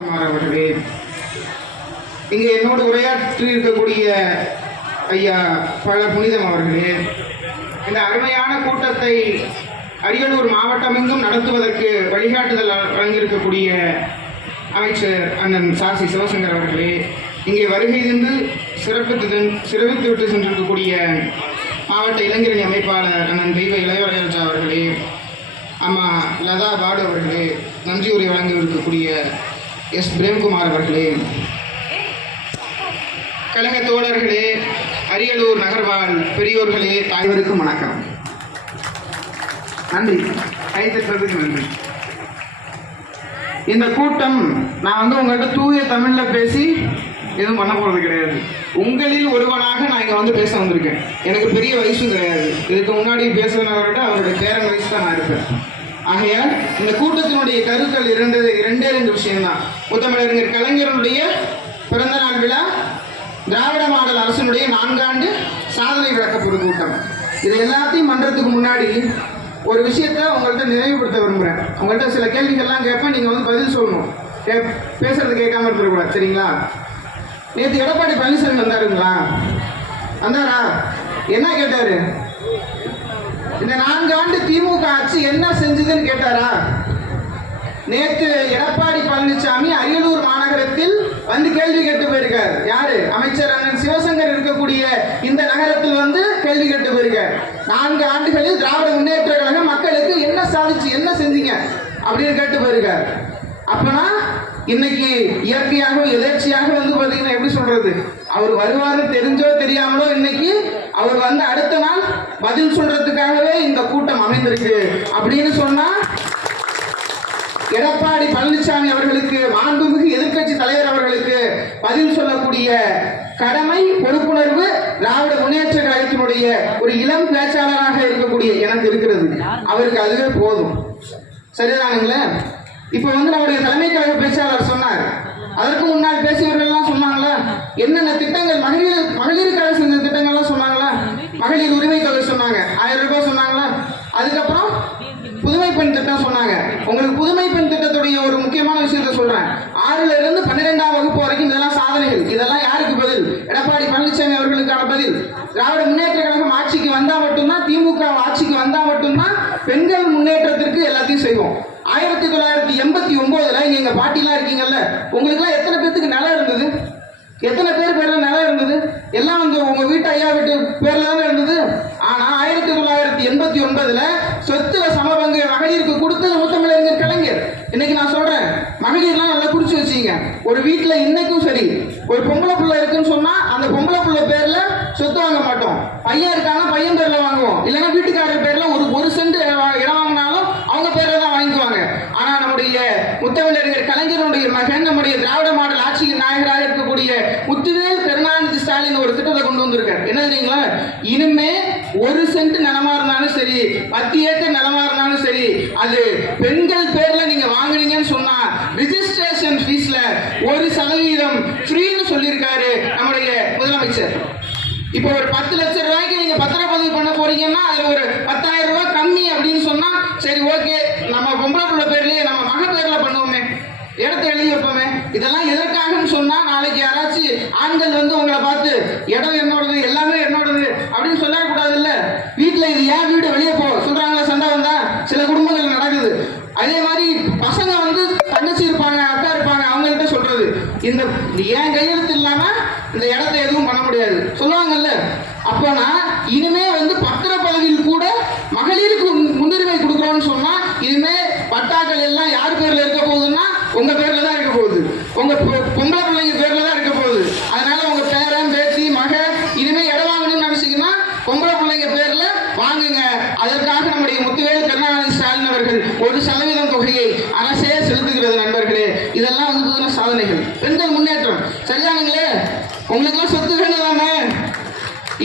அவர்களே, இங்கே என்னோடு உரையாற்றி இருக்கக்கூடிய ஐயா பல புனிதம் அவர்களே, இந்த அருமையான கூட்டத்தை அரியலூர் மாவட்டமெங்கும் நடத்துவதற்கு வழிகாட்டுதல் வழங்கியிருக்கக்கூடிய அமைச்சர் அண்ணன் சாசி சிவசங்கர் அவர்களே, இங்கே வருகை தந்து சிறப்பித்து விட்டு சென்றிருக்கக்கூடிய மாவட்ட இளைஞரணி அமைப்பாளர் அண்ணன் தெய்வ இளையராஜா அவர்களே, அம்மா லதா பாடு அவர்களே, நன்றியுரை வழங்கியிருக்கக்கூடிய எஸ் பிரேம்குமார் அவர்களே, கழக தோழர்களே, அரியலூர் நகர்வாழ் பெரியோர்களே, தாய்வருக்கும் வணக்கம். நன்றி, கைத்தட்டுறதுக்கு நன்றி. இந்த கூட்டம் நான் உங்கள்கிட்ட தூய தமிழில் பேசி எதுவும் பண்ண போகிறது கிடையாது. உங்களில் ஒருவனாக நான் இங்கே பேச வந்திருக்கேன். எனக்கு பெரிய வயசும் கிடையாது. இதுக்கு முன்னாடி பேசுனவர்கிட்ட அவருடைய பேரன் வயசு தான் நான் இருப்பேன். ஆகையால் இந்த கூட்டத்தினுடைய கருக்கள் ரெண்டே விஷயம்தான். முத்தமிழறிஞர் கலைஞருடைய பிறந்தநாள் விழா, திராவிட மாடல் அரசினுடைய 4 ஆண்டு சாதனை விளக்க பொதுக்கூட்டம். இது எல்லாத்தையும் பண்ணுறதுக்கு முன்னாடி ஒரு விஷயத்த உங்கள்கிட்ட நினைவுபடுத்த விரும்புகிறேன். உங்கள்கிட்ட சில கேள்விகள்லாம் கேட்பேன், நீங்கள் பதில் சொல்லணும். பேசுறது கேட்காம இருக்கக்கூடாது, சரிங்களா? நேற்று எடப்பாடி பழனிசாமி வந்தாருங்களா? வந்தாரா? என்ன கேட்டாரு? இந்த 4 ஆண்டு திமுக ஆட்சி என்ன செஞ்சதுன்னு கேட்டாரா? நேற்று எடப்பாடி பழனிசாமி அரியலூர் மாநகரத்தில் கேள்வி கேட்டு போயிருக்கார். யாரு? அமைச்சர் அண்ணன் சிவசங்கர் இருக்கக்கூடிய இந்த நகரத்தில் கேள்வி கேட்டு போயிருக்கார். 4 ஆண்டுகளில் திராவிட முன்னேற்ற கழகம் மக்களுக்கு என்ன சாதிச்சு, என்ன செஞ்சீங்க அப்படின்னு கேட்டு போயிருக்கார். அப்பனா இன்னைக்கு இயற்கையாக எதேர்ச்சியாக பார்த்தீங்கன்னா எப்படி சொல்றது, அவர் வருவாரு தெரிஞ்சோ தெரியாமலோ இன்னைக்கு அவர் அடுத்த நாள் பதில் சொல்றதுக்காகவே இந்த கூட்டம் அமைந்திருக்கு அப்படின்னு சொன்னா, எடப்பாடி பழனிசாமி அவர்களுக்கு, மாண்புமிகு எதிர்க்கட்சி தலைவர் அவர்களுக்கு பதில் சொல்லக்கூடிய கடமை, பொறுப்புணர்வு திராவிட முன்னேற்ற கழகத்தினுடைய ஒரு இளம் பேச்சாளராக இருக்கக்கூடிய எனக்கு இருக்கிறது. அவருக்கு அதுவே போதும். சரிதானுங்களே? இப்ப நம்முடைய தலைமை கழக பேச்சாளர் சொன்னார். அதற்கு முன்னால் பேசியவர்கள்லாம் சொன்னாங்களா? என்னென்ன திட்டங்கள், மகளிருக்காக செஞ்ச திட்டங்கள்லாம் சொன்னாங்களா? மகளிர் உரிமை தொகை சொன்னாங்க, 1000 ரூபாய் சொன்னாங்களா? அதுக்கப்புறம் புதுமை பெண் திட்டம் சொன்னாங்க. உங்களுக்கு புதுமை பெண் திட்டத்துடைய ஒரு முக்கியமான விஷயத்த சொல்றேன். 6ல இருந்து 12ஆம் வகுப்பு வரைக்கும் இதெல்லாம் சாதனைகள். இதெல்லாம் யாருக்கு பதில்? எடப்பாடி பழனிசாமி அவர்களுக்கான பதில். திராவிட முன்னேற்ற கழகம் ஆட்சிக்கு வந்தா மட்டும்தான், திமுக ஆட்சிக்கு வந்தா மட்டும்தான் பெண்கள் முன்னேற்றத்திற்கு எல்லாத்தையும் செய்வோம். 1989 நீங்க பாட்டிலாம் இருக்கீங்கல்ல, உங்களுக்கு எல்லாம் எத்தனை பேருக்கு நிலம் இருந்தது? எத்தனை பேர்ல நிலம் இருந்தது? எல்லாம் உங்க வீட்டு ஐயா வீட்டு பேர்ல தானே இருந்தது. ஆனா 1989 சொத்துல சமபங்கு மகளிருக்கு கொடுத்தது முத்தமிழறிஞர் கலைஞர். இன்னைக்கு நான் சொல்றேன், மகளிர்லாம் நல்லா குடிச்சு வச்சீங்க. ஒரு வீட்டுல இன்னைக்கும் சரி, ஒரு பொம்பளை பிள்ளை இருக்குன்னு சொன்னா அந்த பொம்பளை பிள்ளை பேர்ல சொத்து வாங்க மாட்டோம். பையன் இருக்கானா பையன் பேர்ல வாங்குவோம். இல்லைன்னா வீட்டுக்காரர் பேர்ல ஒரு சென்ட் இடம் வாங்கினாலும் அவங்க பேர்ல தான் வாங்கிக்குவாங்க. ஆனா நம்முடைய முத்தமிழறிஞர் கலைஞருடைய மகன், நம்முடைய திராவிட மாடல் ஆட்சியின் நாயகராக இருக்கக்கூடிய முத்துவேல் கருணாநிதி ஸ்டாலின் ஒரு திட்டத்தை கொண்டு வந்திருக்காரு. என்ன தெரியுங்களா? இனிமே 1 சென்ட் நிலமா இருந்தாலும் சரி, 10 ஏக்கர் நிலமா இருந்தாலும் சரி, அது பெண்கள் பேர்ல நீங்க வாங்குனீங்கன்னு சொன்னா ரிஜிஸ்ட்ரேஷன் ஃபீஸ்ல 1% ஃப்ரீன்னு சொல்லியிருக்காரு நம்முடைய முதலமைச்சர். இப்போ ஒரு 10 லட்சம் ரூபாய்க்கு நீங்க பத்திரப்பதிவு பண்ண போறீங்கன்னா அதுல ஒரு 10,000 ரூபாய் கம்மி அப்படின்னு சொன்னா சரி, ஓகே, நம்ம பொம்பளை பிள்ளை பேர்லயே நம்ம மக பேர்ல பண்ணுவோமே, இடத்தை எழுதி வைப்போமே. இதெல்லாம் எதற்காகன்னு சொன்னா, நாளைக்கு யாராச்சும் ஆண்கள் உங்களை பார்த்து இடம் என்னோடது, எல்லாமே என்னோடது அப்படின்னு சொல்லக்கூடாது இல்ல. வீட்டுல இது ஏன் வீடு, வெளியே போ சொல்றாங்களா, சண்டை வந்தா சில குடும்பங்கள் நடக்குது. அதே மாதிரி பசங்க தங்கச்சி இருப்பாங்க, அக்கா இருப்பாங்க, அவங்கள்ட்ட சொல்றது இந்த ஏன் கையெழுத்து இல்லாம இந்த இடத்தை எதுவும் பண்ண முடியாது சொல்லுவாங்கல்ல. அப்பனா இனிமே பத்திரப்பதிவில் கூட மகளிருக்கு முன்னுரிமை கொடுக்குறோம்னு சொன்னா, இனிமே பட்டாக்கள் எல்லாம் யார் பேர்ல இருக்க போகுதுன்னா உங்க பேர்ல தான் இருக்க போகுது, உங்க பொம்பளை பிள்ளைங்க பேர்ல தான் இருக்க போகுது. அதனால உங்க பேரன் பேத்தி மக இனிமே இடம் வாங்கணும்னு நினைச்சீங்கன்னா பொம்பளை பிள்ளைங்க பேர்ல வாங்குங்க. அதற்காக நம்முடைய முத்துவேல் கருணாநிதி ஸ்டாலின் அவர்கள் 1% தொகையை அரசே செலுத்துகிறது. நண்பர்களே, இதெல்லாம் சாதனைகள், பெண்கள் முன்னேற்றம். சரியானுங்களே? உங்களுக்கு எல்லாம் சொத்து வேணுதானே?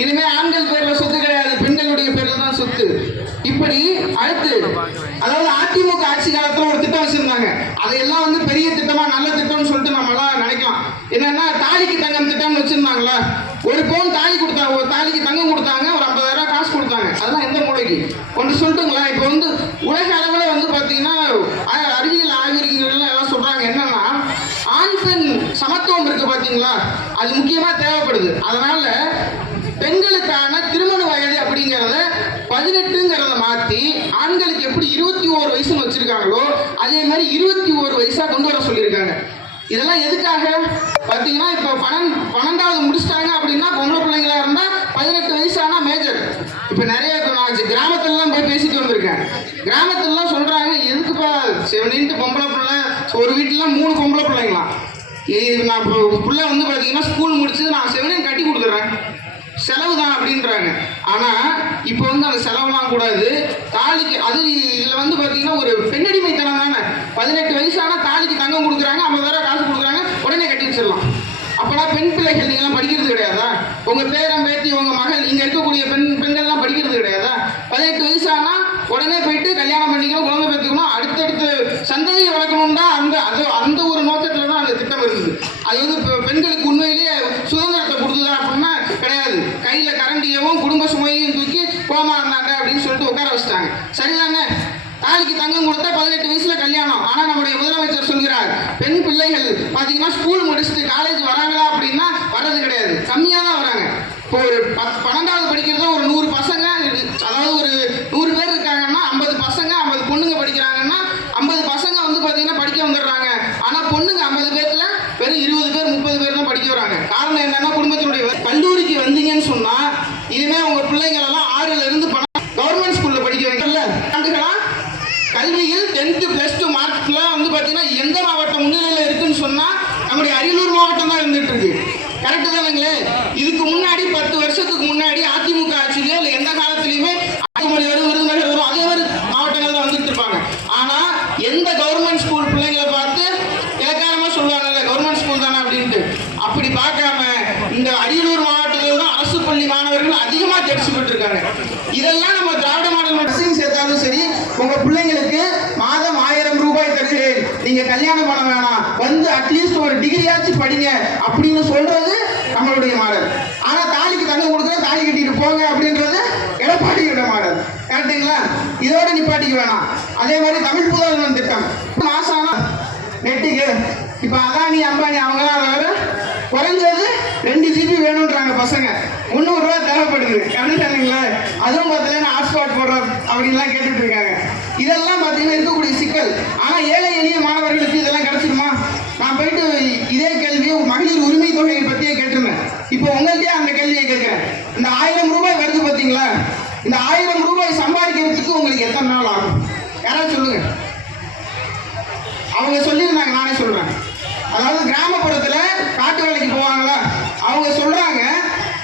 இனிமே ஆண்கள் பேர்ல சொத்து கிடையாது, பெண்களுடைய பேர்ல தான் சொத்து. இப்படி அடுத்து, அதாவது அதிமுக ஆட்சி காலத்துல ஒரு திட்டம் வச்சிருந்தாங்க. அதையெல்லாம் பெரிய திட்டமா நல்ல திட்டம்னு சொல்லிட்டு நம்ம எல்லாம் நினைக்கலாம். என்னன்னா, தாலிக்கு தங்கம் திட்டம்னு வச்சிருந்தாங்களா? 1 பவுன் தாலி கொடுத்தாங்க, ஒரு தாலிக்கு தங்கம் கொடுத்தாங்க, ஒரு 50,000 ரூபாய் காசு கொடுத்தாங்க. அதெல்லாம் எந்த மூளைக்கு ஒன்று சொல்லிட்டுங்களா? இப்போ உலக அளவில் பாத்தீங்கன்னா அறிவியல் ஆய்வறிஞர்கள் எல்லாம் சொல்றாங்க என்னன்னா, ஆகுதுங்களா? அது முக்கியமா தேவைப்படுது. அதனால பெண்களுக்கான திருமண வயது அப்படிங்கிறத 18ங்கிறத மாற்றி ஆண்களுக்கு எப்படி 21 வயசுன்னு வச்சிருக்காங்களோ அதே மாதிரி 21 வயசா கொண்டு வர சொல்லியிருக்காங்க. இதெல்லாம் எதுக்காக பார்த்தீங்கன்னா, இப்போ 12வது முடிச்சிட்டாங்க அப்படின்னா பொம்பளை பிள்ளைங்களா இருந்தால் 18 வயசானா மேஜர். இப்போ நிறைய நான் கிராமத்துலலாம் போய் பேசிட்டு வந்திருக்கேன். கிராமத்துலலாம் சொல்கிறாங்க, எதுக்குப்பா 17 பொம்பளை பிள்ளை, ஒரு வீட்டில் 3 பொம்பளை பிள்ளைங்களாம். நான் இப்போ பிள்ளை வந்து பார்த்தீங்கன்னா ஸ்கூல் முடிச்சு நான் 17 கட்டி கொடுத்துட்றேன், செலவு தான் அப்படின்றாங்க. ஆனால் இப்போ வந்து அந்த செலவுலாம் கூடாது, தாலிக்கு அது இதில் வந்து பார்த்தீங்கன்னா ஒரு பெண்ணடிமைத்தனம் தானே. 18 வயசானா தாலிக்கு தங்கம் கொடுக்குறாங்க, 50,000 காசு கொடுக்குறாங்க, உடனே கட்டி வச்சிடலாம். அப்போனா பெண் பிள்ளைகள் நீங்களாம் படிக்கிறது கிடையாதா? உங்கள் பேரன் பேத்தி உங்கள் மகள் இங்கே இருக்கக்கூடிய பெண்கள்லாம் படிக்கிறது கிடையாதா? 18 வயசானா உடனே போயிட்டு கல்யாணம் பண்ணிக்கணும், குழந்தை பெற்றுக்கணும், அடுத்தடுத்து சந்ததியை வளர்க்கணும் தான் அந்த ஒரு நோக்கத்தில் தான் அந்த திட்டம் இருக்குது. அது வந்து இப்போ பெண்களுக்கு உண்மையிலேயே சுதந்திரத்தை கொடுத்துதா அப்படின்னா கிடையாது. கையில் கரண்டியவும் குடும்ப சுமையும் தூக்கி கோமா இருந்தாங்க அப்படின்னு சொல்லிட்டு உட்கார வச்சுட்டாங்க. சரிதானே? தாலிக்கு தங்கம் கொடுத்தா 18 வயசுல கல்யாணம். ஆனால் நம்முடைய முதலமைச்சர் சொல்கிறார், பெண் பிள்ளைகள் பார்த்தீங்கன்னா ஸ்கூல் முடிச்சுட்டு காலேஜ் வராங்களா அப்படின்னா வர்றது கிடையாது, கம்மியாக தான் வராங்க. இப்போ ஒரு 12வது படிக்கிறதா ஒரு 100 பசங்க, அதாவது ஒரு 100 பேர் இருக்காங்கன்னா 50 பசங்க 50 பொண்ணுங்க படிக்கிறாங்கன்னா 50 பசங்க வந்து பார்த்தீங்கன்னா படிக்க வந்துடுறாங்க. ஆனால் பொண்ணுங்க 50 பேர்த்துல வெறும் 20 பேர் 30 பேர் தான் படிக்க வராங்க. காரணம் என்னன்னா, குடும்பத்தினுடைய கல்லூரிக்கு வந்தீங்கன்னு சொன்னா இனிமே உங்க பிள்ளைங்களெல்லாம் 6ல இருந்து கவர்மெண்ட் ஸ்கூல்ல படிக்க வைக்கல. ஆண்டுகளா கல்வியில் 10th +2 மார்க்லாம் வந்து பார்த்தீங்கன்னா எந்த மாவட்டம் முன்னிலையில் இருக்குன்னு சொன்னா நம்முடைய அரியலூர் மாவட்டம் தான் இருந்துட்டு இருக்கு. கரெக்டு தானுங்களே? இதுக்கு முன்னாடி 10 வருஷத்துக்கு முன்னாடி அதிமுக ஆட்சியிலோ இல்லை எந்த காலத்திலையுமே ஆதிமொழி வரும், விருதுநகர் வரும், அதே மாதிரி மாவட்டங்கள் தான் வந்துட்டு இருப்பாங்க. ஆனா எந்த கவர்மெண்ட் ஸ்கூல் பிள்ளைங்களை பார்த்து இலக்காரமா சொல்லுவாங்கல்ல கவர்மெண்ட் ஸ்கூல் தானே அப்படின்ட்டு, அப்படி பார்க்காம இந்த அரியலூர் மாவட்டத்தில் தான் அரசு பள்ளி மாணவர்கள் அதிகமாக தேர்ச்சி பெற்றிருக்காங்க. இதெல்லாம் நம்ம திராவிட மாடல் அரசையும் சேர்த்தாலும் சரி, உங்க பிள்ளைங்களுக்கு மாதம் 1000 ரூபாய் தருகிறேன், நீங்க கல்யாணம் பண்ண வேணாம், வந்து அட்லீஸ்ட் ஒரு டிகிரியாச்சும் படிங்க அப்படின்னு சொல்றது நம்மளுடைய மாடல். ஆனா தாலிக்கு தங்கம் கொடுக்குற தாலி கட்டிட்டு போங்க அப்படின்றது எடப்பாடியோட மாடல். கரெக்டுங்களா? இதோட நிப்பாட்டிக்க வேணாம். அதே மாதிரி தமிழ் புதல்வன் திட்டம் மாசம் ஆனா நெட்டுக்கு இப்ப அதானி அம்பானி அவங்கலாம் வேற குறைஞ்சது 2 GB வேணும்ன்றாங்க பசங்க, 300 ரூபா தேவைப்படுது. கண்டுட்டாங்களா? அதுவும் பார்த்தீங்கன்னா ஹாட்ஸ்பாட் போடுறோம் அப்படின்லாம் கேட்டுட்டு இருக்காங்க. இதெல்லாம் பார்த்தீங்கன்னா இருக்கக்கூடிய சிக்கல். ஆனால் ஏழை எளிய மாணவர்களுக்கு இதெல்லாம் கிடைச்சிருமா? நான் போயிட்டு இதே கேள்வியை மகளிர் உரிமை தொகையை பற்றியே கேட்டிருந்தேன். இப்போ உங்கள்கிட்டயே அந்த கேள்வியை கேட்குறேன். இந்த 1000 ரூபாய் வருது பார்த்தீங்களா, இந்த 1000 ரூபாய் சம்பாதிக்கிறதுக்கு உங்களுக்கு எத்தனை நாள் ஆகும்? யாராவது சொல்லுங்க. அவங்க சொல்லியிருந்தாங்க, நானே சொல்றேன். அதாவது கிராமப்புறத்துல காட்டு வேலைக்கு போவாங்களா, அவங்க சொல்றாங்க,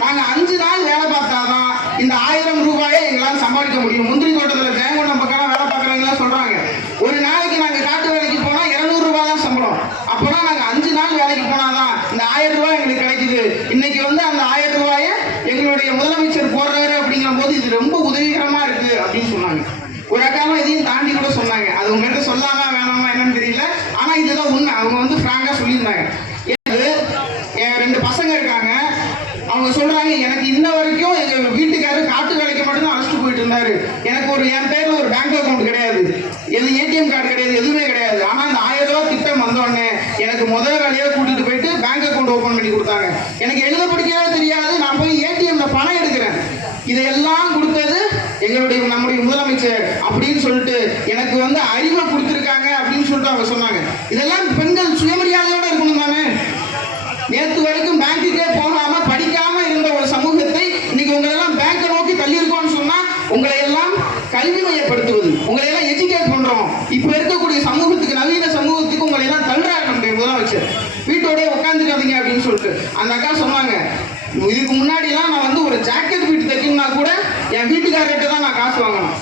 நாங்க 5 நாள் வேலை பார்த்தாதான் இந்த 1000 ரூபாயை எங்களால் சம்பாதிக்க முடியும். முந்திரி தோட்டத்தில் ஜெயங்கொண்டம் பக்கம் வேலை பார்க்குறவங்க சொல்றாங்க, ஒரு நாளைக்கு நாங்க காட்டு வேலைக்கு போனா 200 ரூபாய் தான் சம்பளம். அப்போனா நாங்க 5 நாள் வேலைக்கு போனாதான் இந்த 1000 ரூபாய் எங்களுக்கு கிடைக்குது. இன்னைக்கு வந்து அந்த 1000 ரூபாயை எங்களுடைய முதலமைச்சர் போடுறாரு அப்படிங்கிற போது இது ரொம்ப உதவிகரமா இருக்கு அப்படின்னு சொன்னாங்க. ஒரு அக்காவும் இதையும் தாண்டி கூட சொன்னாங்க. அது உங்கள்கிட்ட சொல்லாமா வேணாமா என்னன்னு தெரியல, ஆனா இதுதான் உண்மை. அவங்க வந்து ஃப்ராங்கா சொல்லியிருந்தாங்க. என் 2 பசங்க இருக்காங்க, அவங்க சொல்றாங்க, எனக்கு இன்ன வரைக்கும் எங்க வீட்டுக்காரர் காட்டு வேலைக்கு மட்டும்தான் அழைச்சிட்டு போயிட்டு இருந்தாரு. எனக்கு என் பேர்ல ஒரு பேங்க் அக்கௌண்ட் கிடையாது, ஏடிஎம் கார்டு கிடையாது, எதுவுமே கிடையாது. ஆனா அந்த 1000 ரூபாய் திட்டம் வந்தோடனே எனக்கு முதல் வேலையா கூட்டிட்டு போயிட்டு பேங்க் அக்கௌண்ட் ஓபன் பண்ணி கொடுத்தாங்க. எனக்கு எழுத படிக்கவே தெரியாது, நான் போய் ஏடிஎம்ல பணம் எடுக்கிறேன். இதையெல்லாம் கொடுத்தது நம்முடைய முதலமைச்சர் அப்படின்னு சொல்லிட்டு எனக்கு வந்து அறிவை கொடுத்துருக்காங்க அப்படின்னு சொல்லிட்டு அவங்க சொன்னாங்க. இதெல்லாம் பெண்கள் சுயமரியாதையோட இருக்கணும் தானே? நேற்று வரைக்கும் பேங்குக்கே போகாம படிக்காம இருந்த ஒரு சமூகத்தை இன்னைக்கு உங்களை எல்லாம் பேங்கை நோக்கி தள்ளி இருக்கோம்னு சொன்னா உங்களை எல்லாம் கல்வி மையப்படுத்துவது, உங்களை எல்லாம் எஜுகேட் பண்றோம். இப்ப இருக்கக்கூடிய சமூகத்துக்கு, நவீன சமூகத்துக்கு உங்களை எல்லாம் தள்ளுறாரு நம்முடைய முதலமைச்சர். வீட்டோடய உட்காந்துக்காதீங்க அப்படின்னு சொல்லிட்டு அந்த அக்கா சொன்னாங்க, இதுக்கு முன்னாடிலாம் நான் வந்து ஒரு ஜாக்கெட் வீட்டு தைக்கணும்னா கூட என் வீட்டுக்காரர்கிட்ட தான் நான் காசு வாங்கணும்.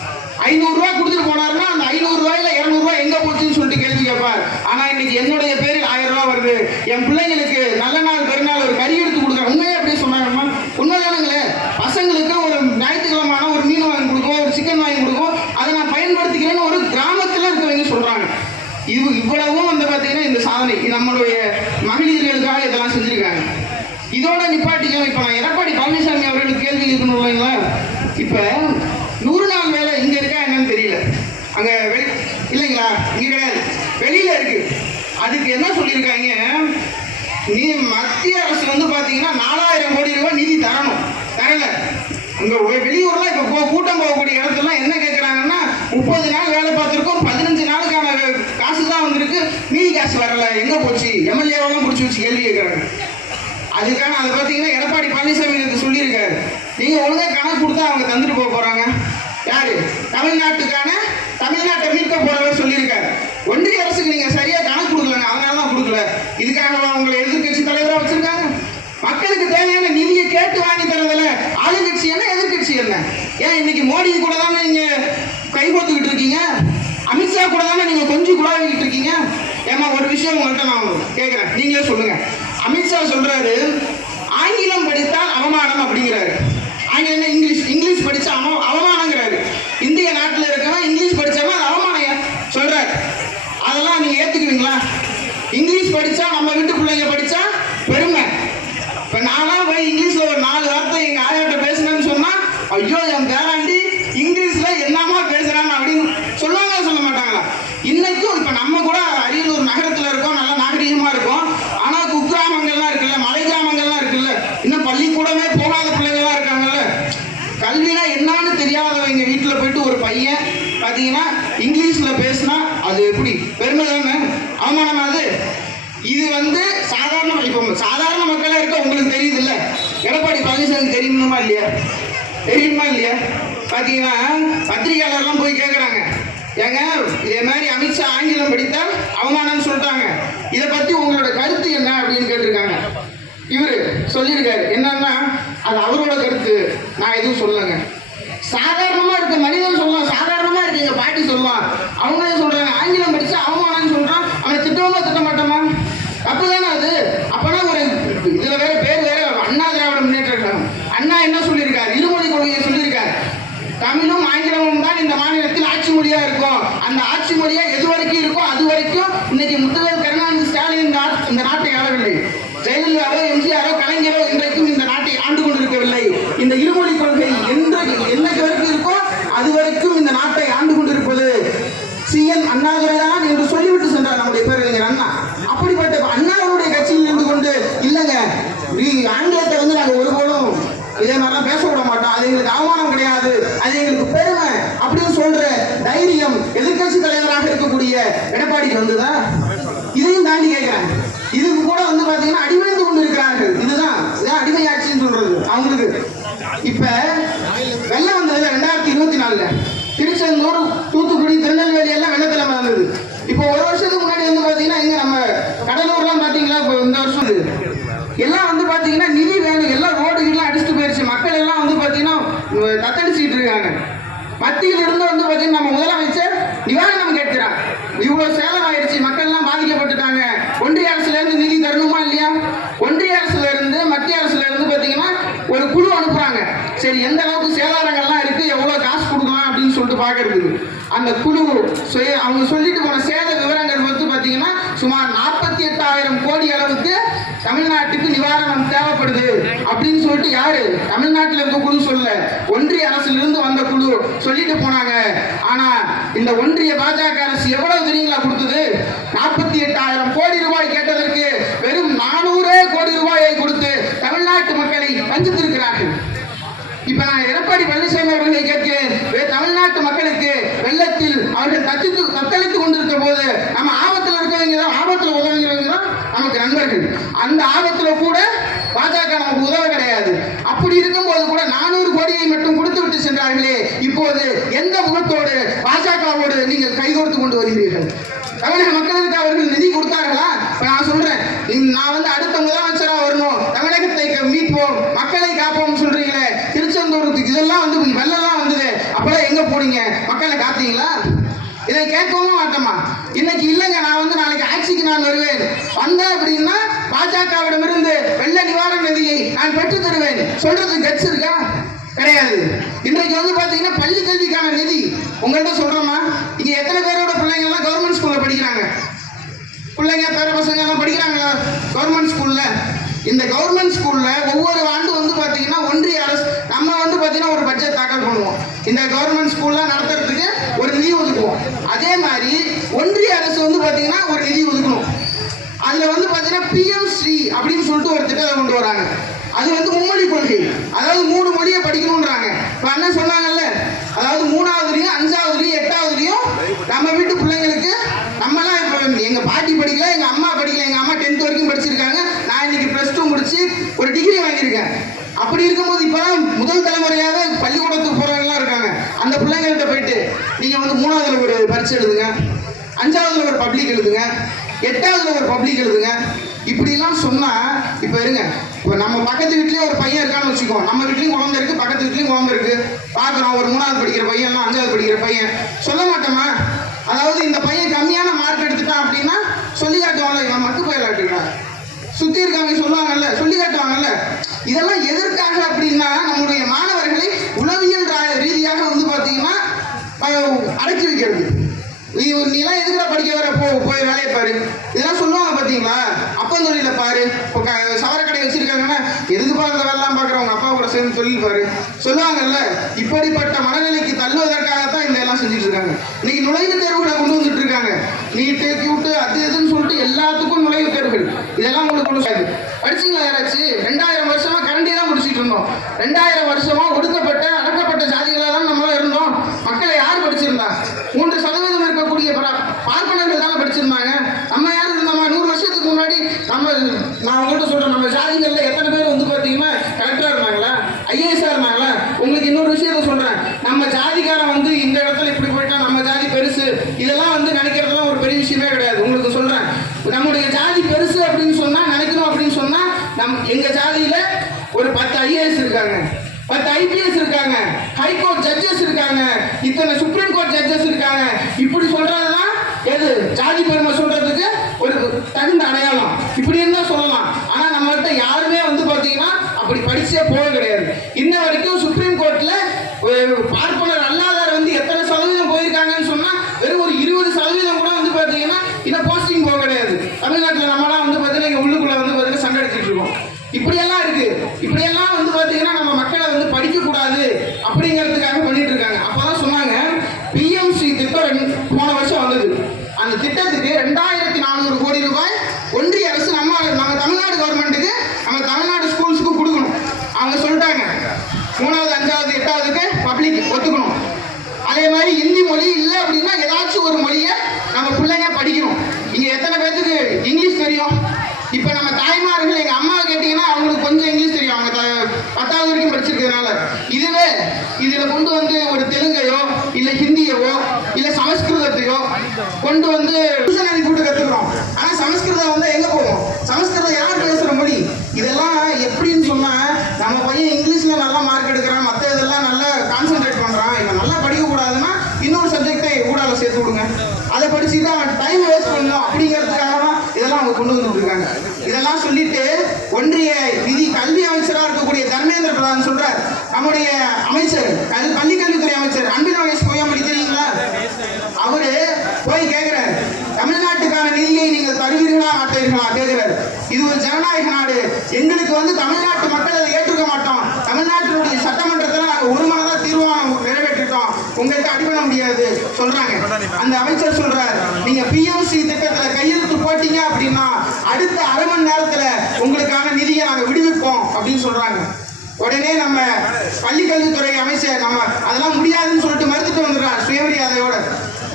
500 ரூபாய் கொடுத்துட்டு போனாருன்னா அந்த 500 ரூபாயில 200 ரூபாய் எங்க போச்சுன்னு சொல்லிட்டு கேள்வி கேட்பார். ஆனா இன்னைக்கு என்னுடைய பேரில் 1000 ரூபாய் வருது, என் பிள்ளைங்களுக்கு நல்ல நாள் பெருநாள் ஒரு கறி எடுத்து கொடுக்குறேன். உண்மையே அப்படியே சொன்னாங்கம்மா, உண்மைதானுங்களே? பசங்களுக்கு ஒரு ஞாயிற்றுக்கிழமான ஒரு மீன் வாங்கி கொடுக்கும், ஒரு சிக்கன் வாங்கி கொடுக்கும், அதை நான் பயன்படுத்திக்கிறேன்னு ஒரு கிராமத்தில் இருக்கவங்க சொல்றாங்க. இவ்வளவும் வந்து பார்த்தீங்கன்னா இந்த சாதனை நம்மளுடைய மகளிர்களுக்காக இதெல்லாம் செஞ்சிருக்காங்க. இதோட நிப்பாட்டிக்கலாம். இப்ப நான் எடப்பாடி பழனிசாமி அவர்களுக்கு கேள்வி இருக்கணும் இல்லைங்களா? இப்ப 100 நாள் வேலை இங்க இருக்கா என்னன்னு தெரியல, அங்க இல்லைங்களா? இங்க கிடையாது, வெளியில இருக்கு. அதுக்கு என்ன சொல்லியிருக்காங்க, நீ மத்திய பார்த்தீங்கன்னா 4000 கோடி ரூபாய் நிதி தரணும், தரல. உங்க வெளியூர்ல இப்போ கூட்டம் போகக்கூடிய இடத்துல என்ன கேட்குறாங்கன்னா 30 நாள் வேலை பார்த்துருக்கோம், 15 நாளுக்கான காசு தான் வந்திருக்கு, மீதி காசு வரல, எங்க போச்சு? எம்எல்ஏவெல்லாம் பிடிச்சி வச்சு கேள்வி கேட்குறாங்க. அதுக்கான அதை பார்த்தீங்கன்னா எடப்பாடி பழனிசாமி எனக்கு சொல்லியிருக்காரு, நீங்க ஒழுங்கா கணக்கு கொடுத்தா அவங்க தந்துட்டு போக போறாங்க. யாரு? தமிழ்நாட்டை மீட்க போறவர் சொல்லியிருக்காரு. ஒன்றிய அரசுக்கு நீங்க சரியா கணக்கு கொடுக்கலங்க, அதனால தான் கொடுக்கல. இதுக்காக அவங்களை எதிர்கட்சி தலைவராக வச்சிருக்காங்க. மக்களுக்கு தேவையான நிதியை கேட்டு வாங்கி தரதில்ல ஆளுங்கட்சி என்ன எதிர்கட்சி என்ன? ஏன் இன்னைக்கு மோடி கூட தானே நீங்க கைகோத்துக்கிட்டு இருக்கீங்க, அமித்ஷா கூட தானே நீங்க கொஞ்சம் குழாவிக்கிட்டு இருக்கீங்க. ஏமா ஒரு விஷயம் உங்கள்கிட்ட நான் கேட்கிறேன், நீங்களே சொல்லுங்க. அமித்ஷா சொல்றாரு ஆங்கிலம் படித்தால் அவமானம் அப்படிங்கிறாரு. ஆங்கிலம் என்ன? இங்கிலீஷ் படிச்சா அவமானங்கிறாரு. இந்திய நாட்டில் இருக்கவன் இங்கிலீஷ் படிச்சாலும் அது அவமானம் சொல்றாரு. அதெல்லாம் நீங்க ஏத்துக்குவீங்களா? இங்கிலீஷ் படிச்சா நம்ம வீட்டு பிள்ளைங்க படிச்சா பெருமை. இப்ப நான்லாம் போய் இங்கிலீஷ்ல ஒரு 4 வார்த்தை எங்க ஆயாட்ட பேசுனேன்னு சொன்னா, ஐயோ என் பேராண்டி இங்கிலீஷ்ல என்னமா பேசுறான்னு அப்படின்னு சொல்லுவாங்களா சொல்ல மாட்டாங்களா? இன்னைக்கும் இப்ப நம்ம கூட அரியலூர் நகரத்துல இருக்கோம், நல்லா நாகரிகமா இருக்கும். ஆனா குக்கிராமங்கள்லாம் இருக்குல்ல, மலை கிராமங்கள்லாம் இருக்குல்ல, இன்னும் பள்ளிக்கூடமே போகாத பிள்ளைங்கள்லாம் இருக்காங்கல்ல. கல்வினா என்னன்னு தெரியாதவங்க வீட்டுல போயிட்டு ஒரு பையன் பாத்தீங்கன்னா இங்கிலீஷ்ல பேசினா அது எப்படி பெருமை தானே, அவமானமா? அது இது சாதாரண இப்போ சாதாரண மக்களா இருக்க உங்களுக்கு தெரியுது இல்ல, எடப்பாடி பழனிசாமி தெரியுமா இல்லையா? பாத்தீங்கன்னா பத்திரிகையாளர்லாம் போய் கேட்கறாங்க, ஏங்க இதே மாதிரி அமித்ஷா ஆங்கிலம் படித்தால் அவமானம்னு சொல்லிட்டாங்க, இதை பத்தி உங்களோட கருத்து என்ன அப்படின்னு கேட்டிருக்காங்க. இவரு சொல்லியிருக்காரு என்னன்னா, அது அவரோட கருத்து, நான் எதுவும் சொல்லலைங்க. சாதாரணமா இருக்க மனிதன் சொல்லலாம், சாதாரணமா இருக்கு எங்க பாட்டி சொல்லலாம், அவங்களே சொல்றாங்க ஆங்கிலம் படிச்சா அவமானம்னு சொல்றான், அவனை திட்டமா திட்ட மாட்டோமா? அப்பதானே அது. அப்பனா ஒரு இதுல வேற பேர் வேற அண்ணா திராவிட முன்னேற்ற கழகம். அண்ணா என்ன சொல்லியிருக்காரு? இருமொழி கொள்கையை சொல்லியிருக்காரு. தமிழும் ஆங்கிலமும் தான் இந்த மாநிலத்தில் ஆட்சி மொழியா இருக்கும். அந்த ஆட்சி மொழியா எது வரைக்கும் இருக்கோ அது வரைக்கும் இன்னைக்கு முத்துவேல் கருணாநிதி ஸ்டாலின் இந்த நாட்டை ஆளவில்லை. ஜெயலலிதாவோ எம்ஜிஆரோ கலைஞரோ இன்றைக்கும் இந்த நாட்டை ஆண்டு கொண்டிருக்கவில்லை. இந்த இருமொழி கொள்கை என்னைக்கு வரைக்கும் இருக்கோ அது வரைக்கும் இந்த நாட்டை ஆண்டு கொண்டிருப்பது CN அண்ணாதுரை தான் என்று சொல்லிவிட்டு சென்றார் நம்முடைய பேரறிஞர் அண்ணா. அப்படிப்பட்ட அண்ணாவுடைய கட்சியில் இருந்து கொண்டு இல்லைங்க ஆங்கிலத்தை நாங்க ஒருபோதும் இதே மாதிரிலாம் பேச விட மாட்டோம், அது எங்களுக்கு அவமானம் கிடையாது, அது எங்களுக்கு பெருமை அப்படின்னு சொல்ற தைரியம் எதிர்கட்சி தலைவராக இருக்கக்கூடிய எடப்பாடிக்கு வந்துதான். இதையும் தாண்டி கேட்கிறாங்க, இதுக்கு கூட பாத்தீங்கன்னா அடிமைந்து கொண்டு இருக்கிறார்கள். இதுதான் அடிமை ஆட்சின்னு சொல்றது அவங்களுக்கு. இப்ப வெள்ளம் வந்ததுல 2024 திருச்செந்தூர், தூத்துக்குடி, திருநெல்வேலி எல்லாம் வெள்ளத்திலமை வந்தது. இப்போ ஒரு வருஷத்துக்கு முன்னாடி பாத்தீங்கன்னா இங்க நம்ம கடலூர்லாம் பாத்தீங்களா, இப்போ இந்த வருஷம் எல்லாம் பாத்தீங்கன்னா நிதி வேணும், எல்லாம் ரோடுகள்லாம் அடிச்சுட்டு போயிருச்சு. மக்கள் எல்லாம் பாத்தீங்கன்னா தத்தடிச்சுட்டு இருக்காங்க. மத்தியில் இருந்து பாத்தீங்கன்னா நம்ம முதலமைச்சர் நிவாரணம் கேட்கிறார். இவ்வளவு சேலம் ஆயிடுச்சு, மக்கள் எல்லாம் பாதிக்கப்பட்டுட்டாங்க, ஒன்றிய அரசுல இருந்து நிதி தரணுமா இல்லையா? ஒன்றிய அரசுல இருந்து மத்திய அரசுல இருந்து பாத்தீங்கன்னா ஒரு குழு அனுப்புறாங்க. சரி எந்த அளவுக்கு சேதாரங்கள்லாம் இருக்கு, எவ்வளவு காசு கொடுக்கலாம் அப்படின்னு சொல்லிட்டு பாக்குறது. அந்த குழு அவங்க சொல்லிட்டு போன சேத விவரங்கள் பாத்தீங்கன்னா சுமார் 48,000 கோடி அளவுக்கு தமிழ்நாட்டுக்கு நிவாரணம் தேவைப்படுது அப்படின்னு சொல்லிட்டு யாரு? தமிழ்நாட்டில் இருக்க குழு சொல்ல, ஒன்றிய அரசுல இருந்து வந்த குழு சொல்லிட்டு போனாங்க. ஆனா இந்த ஒன்றிய பாஜக அரசு எவ்வளவு தெரியுங்களா கொடுத்தது? 48,000 கோடி ரூபாய் கேட்டதற்கு வெறும் 400 கோடி ரூபாயை கொடுத்து தமிழ்நாட்டு மக்களை வஞ்சித்திருக்கிறார்கள். இப்ப நான் எடப்பாடி பழனிசாமி அவர்களை கேட்கிறேன், தமிழ்நாட்டு மக்களுக்கு வெள்ளத்தில் அவர்கள் தத்தளித்துக் கொண்டிருக்க போது நம்ம ஆபத்தில் இருக்கவங்க தான், ஆபத்தில் உதவுகிறவங்க தான் நமக்கு நண்பர்கள். அந்த ஆபத்துல கூட பாஜக நமக்கு உதவ கிடையாது. அப்படி இருக்கும்போது கூட 400 கோடியை மட்டும் கொடுத்து விட்டு சென்றார்களே, இப்போது எந்த முகத்தோடு பாஜகவோடு நீங்கள் கைகோர்த்து கொண்டு வருகிறீர்கள்? தமிழக மக்களுக்கு அவர்கள் நிதி கொடுத்தார்களா? நான் சொல்றேன், நான் அடுத்த முதலமைச்சரா வரணும், தமிழகத்தை மீட்போம், மக்களை காப்போம் சொல்றீங்களே, திருச்செந்தூருக்கு இதெல்லாம் வெள்ளம்லாம் வந்தது, அப்பெல்லாம் எங்க போனீங்க? மக்களை காத்தீங்களா? இதை கேட்கவும் மாட்டோமா? இன்னைக்கு இல்லைங்க, நான் நாளைக்கு ஆட்சிக்கு நான் வருவேன், வந்தேன் அப்படின்னா பாஜகவிடமிருந்து வெள்ள நிவாரண நிதியை நான் பெற்று தருவேன் சொல்றது கட்சி இருக்கா? கிடையாது. இன்றைக்கு பாத்தீங்கன்னா பள்ளி கல்விக்கான நிதி உங்கள்கிட்ட சொல்றோமா? இங்க எத்தனை பேரோட பிள்ளைங்க எல்லாம் கவர்மெண்ட் ஸ்கூல்ல படிக்கிறாங்க? பிள்ளைங்க பேர பசங்க எல்லாம் படிக்கிறாங்களா கவர்மெண்ட் ஸ்கூல்ல? இந்த கவர்மெண்ட் ஸ்கூல்ல ஒவ்வொரு ஆண்டு பாத்தீங்கன்னா ஒன்றிய அரசு நம்ம பாத்தீங்கன்னா ஒரு பட்ஜெட் தாக்கல் பண்ணுவோம், இந்த கவர்மெண்ட் ஸ்கூல்ல நடத்துறதுக்கு ஒரு நிதி ஒதுக்குவோம். அதே மாதிரி ஒன்றிய அரசு பாத்தீங்கன்னா ஒரு நிதி ஒதுக்கணும். அதுல வந்து பாத்தீங்கன்னா பிஎம்ஸ்ரீ அப்படின்னு சொல்லிட்டு ஒரு திட்டத்தை கொண்டு வராங்க. அது வந்து மும்மொழி கொள்கை, அதாவது 3 மொழியை படிக்கணும்ன்றாங்க. இப்ப அண்ணன் சொன்னாங்கல்ல, அதாவது 3ஆவதுலயும் 5ஆவதுலயும் 8ஆவதுலயும் நம்ம வீட்டு பிள்ளைங்களுக்கு, நம்மலாம் இப்ப எங்க பாட்டி படிக்கல, எங்க அம்மா படிக்கல, எங்க அம்மா 10th வரைக்கும் படிச்சிருக்காங்க, நான் இன்னைக்கு +2 முடிச்சு ஒரு டிகிரி வாங்கியிருக்கேன். அப்படி இருக்கும்போது இப்பதான் முதல் தலைமுறையாக பள்ளிக்கூடத்துக்கு போறவங்க இருக்காங்க. அந்த பிள்ளைங்கள்ட்ட போயிட்டு நீங்க வந்து 3ஆவதுல ஒரு பரீட்சை எழுதுங்க, 5ஆவதுல ஒரு பப்ளிக் எழுதுங்க, 8ஆவதுல ஒரு பப்ளிக் எழுதுங்க, இப்படிலாம் சொன்னா இப்ப இருங்க. இப்போ நம்ம பக்கத்து வீட்லயே ஒரு பையன் இருக்கான்னு வச்சுக்கோ, நம்ம வீட்லயும் குழந்தை இருக்கு, பக்கத்து வீட்லயும் குழந்தை இருக்கு, பாக்குறோம் ஒரு 3ஆவது படிக்கிற பையன், 5ஆவது படிக்கிற பையன், சொல்ல மாட்டோமா? அதாவது இந்த பையன் கம்மியான மார்க் எடுத்துட்டான் அப்படின்னா சொல்லி காட்டுவாங்கல்ல, இவன் மக்கு போயிடலாட்டுக்கிறான், சுத்தி இருக்காங்க சொல்லுவாங்கல்ல, சொல்லி காட்டுவாங்கல்ல. இதெல்லாம் எதற்காக அப்படின்னா நம்முடைய மாணவர்களை உளவியல் ரீதியாக வந்து பாத்தீங்கன்னா அடக்கி வைக்கிறது. நீலாம் எதுக்குடா படிக்க வர, போய் வேலையை பாரு, இதெல்லாம் சொல்லுவாங்க பாத்தீங்களா? அப்பந்தொழில பாரு, இப்போ சவரக்கடை வச்சிருக்காங்கன்னா எதுக்கு பார்க்குற வேலைலாம் பார்க்குற உங்க அப்பா கூட சேர்ந்து தொழில் பாரு சொல்லுவாங்கல்ல. இப்படிப்பட்ட மனநிலைக்கு தள்ளுவதற்காகத்தான் இந்த எல்லாம் செஞ்சுட்டு இருக்காங்க. இன்னைக்கு நுழைவுத் தேர்வுகளை கொண்டு வந்துட்டு இருக்காங்க. நீட்டு கியூட்டு அது இதுன்னு சொல்லிட்டு எல்லாத்துக்கும் நுழைவுத் தேர்வுகள், இதெல்லாம் உங்களுக்கு கொண்டு படிச்சீங்களா யாராச்சும்? 2000 வருஷமா கரண்டியை தான் முடிச்சுட்டு இருந்தோம். 2000 வருஷமா ஒடுக்கப்பட்ட அடக்கப்பட்ட ஜாதிகளாக தான் நம்மளால இருந்தோம். மக்களை யார் படிச்சிருந்தா? 3% இருக்கக்கூடிய பார்ப்பனர்கள் தானே படிச்சிருந்தாங்க. நம்ம யாரும் இருந்தோமா? 100 வருஷத்துக்கு முன்னாடி நான் உங்கள்கிட்ட சொல்றேன், நம்ம ஜாதிகள்ல எத்தனை பேர் வந்து பாத்தீங்கன்னா கலெக்டரா இருந்தாங்களா, ஐஏஎஸ்ஆ இருந்தாங்களா? உங்களுக்கு இன்னொரு விஷயத்த சொல்றேன், நம்ம ஜாதிக்காரன் வந்து இந்த இடத்துல இப்படி போயிட்டா நம்ம ஜாதி பெருசு, இதெல்லாம் வந்து நினைக்கிறதுலாம் ஒரு பெரிய விஷயமே கிடையாது. உங்களுக்கு சொல்றேன், நம்முடைய ஜாதி பெருசு அப்படின்னு சொன்னா, நினைக்கிறோம் அப்படின்னு சொன்னா, எங்க ஜாதியில ஒரு 10 ஐஏஎஸ் இருக்காங்க, 10 ஐபிஎஸ் இருக்காங்க, ஹைகோர்ட் ஜட்ஜஸ் இருக்காங்க, இத்தனை சுப்ரீம் கோர்ட் ஜட்ஜஸ் இருக்காங்க. இப்படி சொல்றதுதான் எது ஜாதி பெருமை சொல்றதுக்கு ஒரு தகுந்த அடையாளம். இப்படி இருந்தா சொல்லலாம். ஆனா நம்மகிட்ட யாருமே வந்து பாத்தீங்கன்னா அப்படி படிச்சே போக கிடையாது. இன்ன வரைக்கும் சுப்ரீம் கோர்ட்ல பார்ப்பனர் அல்லாதார் வந்து எத்தனை சதவீதம் போயிருக்காங்கன்னு சொன்னா வெறும் ஒரு 20% கூட வந்து பாத்தீங்கன்னா இன்னும் போஸ்டிங் போக கிடையாது. தமிழ்நாட்டில் நம்மளாம் வந்து பாத்தீங்கன்னா உள்ளுக்குள்ள வந்து பாத்தீங்கன்னா சண்டை அடிச்சிட்டு இருக்கோம். இப்படியெல்லாம் இருக்கு. இப்படியெல்லாம் வந்து பாத்தீங்கன்னா நம்ம மக்களை வந்து படிக்க கூடாது அப்படிங்கிறதுக்காக பண்ணிட்டு இருக்காங்க. அப்பதான் சொன்னாங்க பிஎம்ஸ்ரீ திட்டம் போன வருஷம் வந்தது. அந்த திட்டத்துக்கு 2400 கோடி ரூபாய் ஒன்றிய அரசு நம்ம தமிழ்நாடு கவர்மெண்ட்டுக்கு, நம்ம தமிழ்நாடு ஸ்கூல்ஸுக்கு கொடுக்கணும். அவங்க சொல்லிட்டாங்க 3ஆவது 5ஆவது 8ஆவதுக்கு பப்ளிக் ஒத்துக்கணும். அதே மாதிரி ஹிந்தி மொழி இல்லை அப்படின்னா ஏதாச்சும் ஒரு மொழியை நம்ம பிள்ளைங்க படிக்கணும். இங்க எத்தனை பேருக்கு இங்கிலீஷ் தெரியும்? இப்ப நம்ம தாய்மார்கள் எங்க அம்மா கேட்டீங்கன்னா அவங்களுக்கு கொஞ்சம் இங்கிலீஷ் தெரியும், அவங்க 10ஆவது வரைக்கும் படிச்சிருக்கிறதுனால. இதுவே இதுல கொண்டு வந்து ஒரு தெலுங்கையோ இல்ல ஹிந்தியவோ இல்ல சமஸ்கிருதத்தையோ கொண்டு வந்து கூட்டு கத்துக்கிறோம். ஆனா சமஸ்கிருதம் வந்து எங்க போவோம்? சமஸ்கிருதம் யார் பேசுற மொழி? இதெல்லாம் எப்படின்னு சொன்னா, நம்ம பையன் இங்கிலீஷ்ல நல்லா மார்க் எடுக்கிறான், மற்ற இதெல்லாம் நல்லா கான்சென்ட்ரேட் பண்றான், இவன் நல்லா படிக்க கூடாதுன்னா இன்னொரு சப்ஜெக்டை ஊடால சேர்த்து விடுங்க, அதை படிச்சுட்டு அவன் டைம் வேஸ்ட் பண்ணணும் அப்படிங்கிறதுக்காக தான் இதெல்லாம் அவங்க கொண்டு வந்துட்டு இருக்காங்க. இதெல்லாம் சொல்லிட்டு ஒன்றிய கல்வி அமைச்சராக இருக்கக்கூடிய தர்மேந்திர பிரதான் சொல்றார், நம்முடைய அமைச்சர் பள்ளிக்கல்வித்துறை அமைச்சர் அன்பில் மகேஷ் பொய்யாமொழி தெரியுங்களா? அவரு போய் கேட்கிறார், தமிழ்நாட்டுக்கான நிதியை நீங்கள் தருவீர்களா மாட்டீர்களா கேட்கிறார். இது ஒரு ஜனநாயக நாடு, எங்களுக்கு வந்து தமிழ்நாட்டு மக்கள் அதை ஏற்றுக்க மாட்டோம், தமிழ்நாட்டினுடைய சட்டமன்றத்தில் நாங்கள் ஒரு மனதா தீர்மானம் நிறைவேற்றிட்டோம், உங்களுக்கு அடிபட முடியாது சொல்றாங்க. அந்த அமைச்சர் சொல்றார், நீங்க பிஎம்ஸ்ரீ திட்டத்தில் கையெழுத்து போட்டீங்க அப்படின்னா அடுத்த அரை மணி நேரத்துல உங்களுக்கான நிதியை நாங்க விடுவிப்போம் அப்படின்னு சொல்றாங்க. உடனே நம்ம பள்ளிக்கல்வித்துறை அமைச்சர் நம்ம அதெல்லாம் முடியாதுன்னு சொல்லிட்டு மறுத்துட்டு வந்துடுறார் சுயமரியாதையோட.